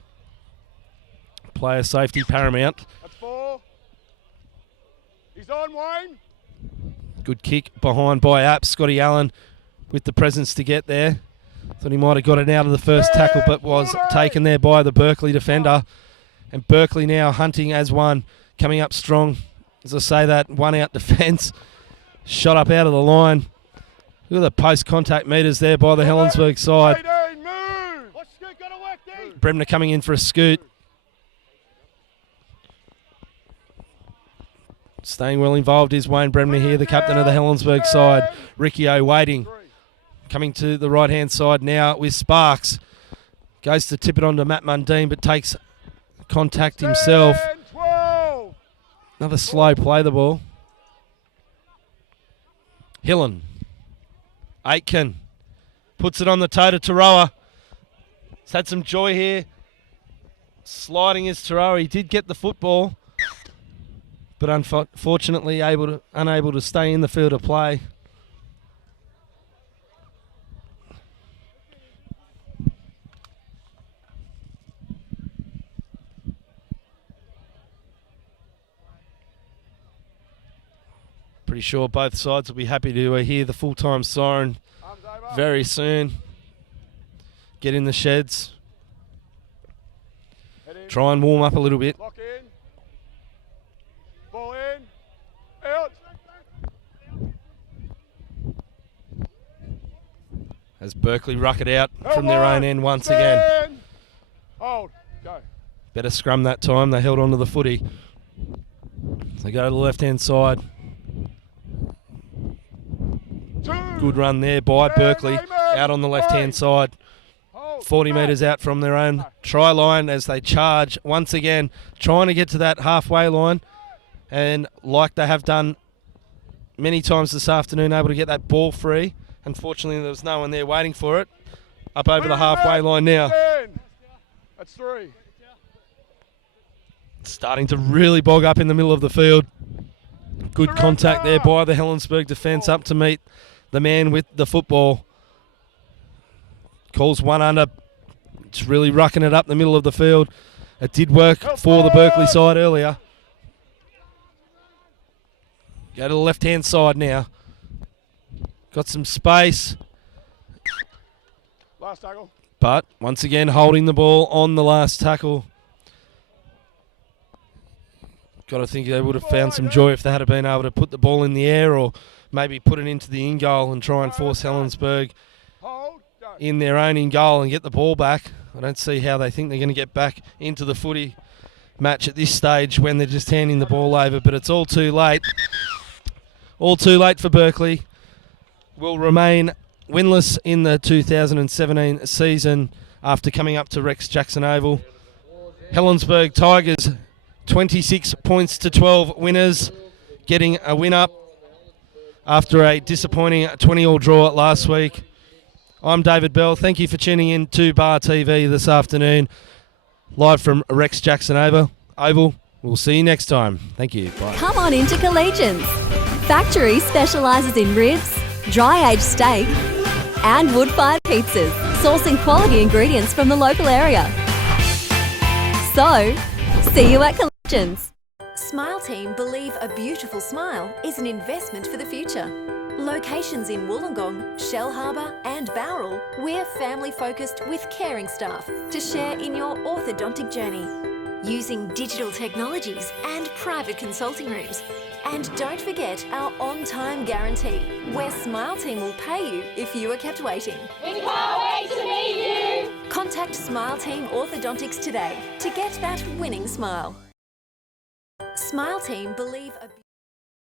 Player safety paramount. That's 4. He's on, Wayne. Good kick behind by App. Scotty Allen with the presence to get there. Thought he might have got it out of the first tackle, but was taken there by the Berkeley defender. And Berkeley now hunting as one, coming up strong. As I say that, one out defence. Shot up out of the line. Look at the post-contact metres there by the Helensburgh side. 18, move. What's Scoot got to work, Dave? Bremner coming in for a scoot. Staying well involved is Wayne Bremner here, the captain of the Helensburgh side. Riccio waiting. Coming to the right-hand side now with Sparks. Goes to tip it on to Matt Mundine, but takes contact himself. 12. Another slow play the ball. Hillen. Aitken. Puts it on the toe to Taroa. He's had some joy here. Sliding is Taroa. He did get the football, but unfortunately unable to stay in the field of play. Pretty sure both sides will be happy to hear the full-time siren very soon. Get in the sheds. Try and warm up a little bit. Lock in. Ball in. Out. As Berkeley ruck it out from their own end once again. Hold. Go. Better scrum that time. They held on to the footy. They go to the left-hand side. 2. Good run there by Berkeley. Out on the left-hand side. 40 metres out from their own try line as they charge once again, trying to get to that halfway line. And like they have done many times this afternoon, able to get that ball free. Unfortunately, there was no one there waiting for it. Up over the halfway line now. That's 3. Starting to really bog up in the middle of the field. Good contact there by the Helensburgh defence up to meet the man with the football. Calls one under. It's really rucking it up the middle of the field. It did work for the Berkeley side earlier. Go to the left-hand side now. Got some space. Last tackle. But once again, holding the ball on the last tackle. Got to think they would have found some joy if they had been able to put the ball in the air or maybe put it into the in-goal and try and force Helensburgh in their own in-goal and get the ball back. I don't see how they think they're going to get back into the footy match at this stage when they're just handing the ball over, but it's all too late. All too late for Berkeley. Will remain winless in the 2017 season after coming up to Rex Jackson Oval. Helensburgh Tigers 26 points to 12 winners, getting a win up after a disappointing 20-all draw last week. I'm David Bell. Thank you for tuning in to Bar TV this afternoon, live from Rex Jackson Oval. We'll see you next time. Thank you. Bye. Come on into Collegians. Factory specialises in ribs, dry-aged steak and wood-fired pizzas, sourcing quality ingredients from the local area. So, see you at Collections. Smile Team believe a beautiful smile is an investment for the future. Locations in Wollongong, Shell Harbour and Bowral, we're family-focused with caring staff to share in your orthodontic journey. Using digital technologies and private consulting rooms. And don't forget our on-time guarantee, where Smile Team will pay you if you are kept waiting. We can't wait to meet you. Contact Smile Team Orthodontics today to get that winning smile. Smile Team believe a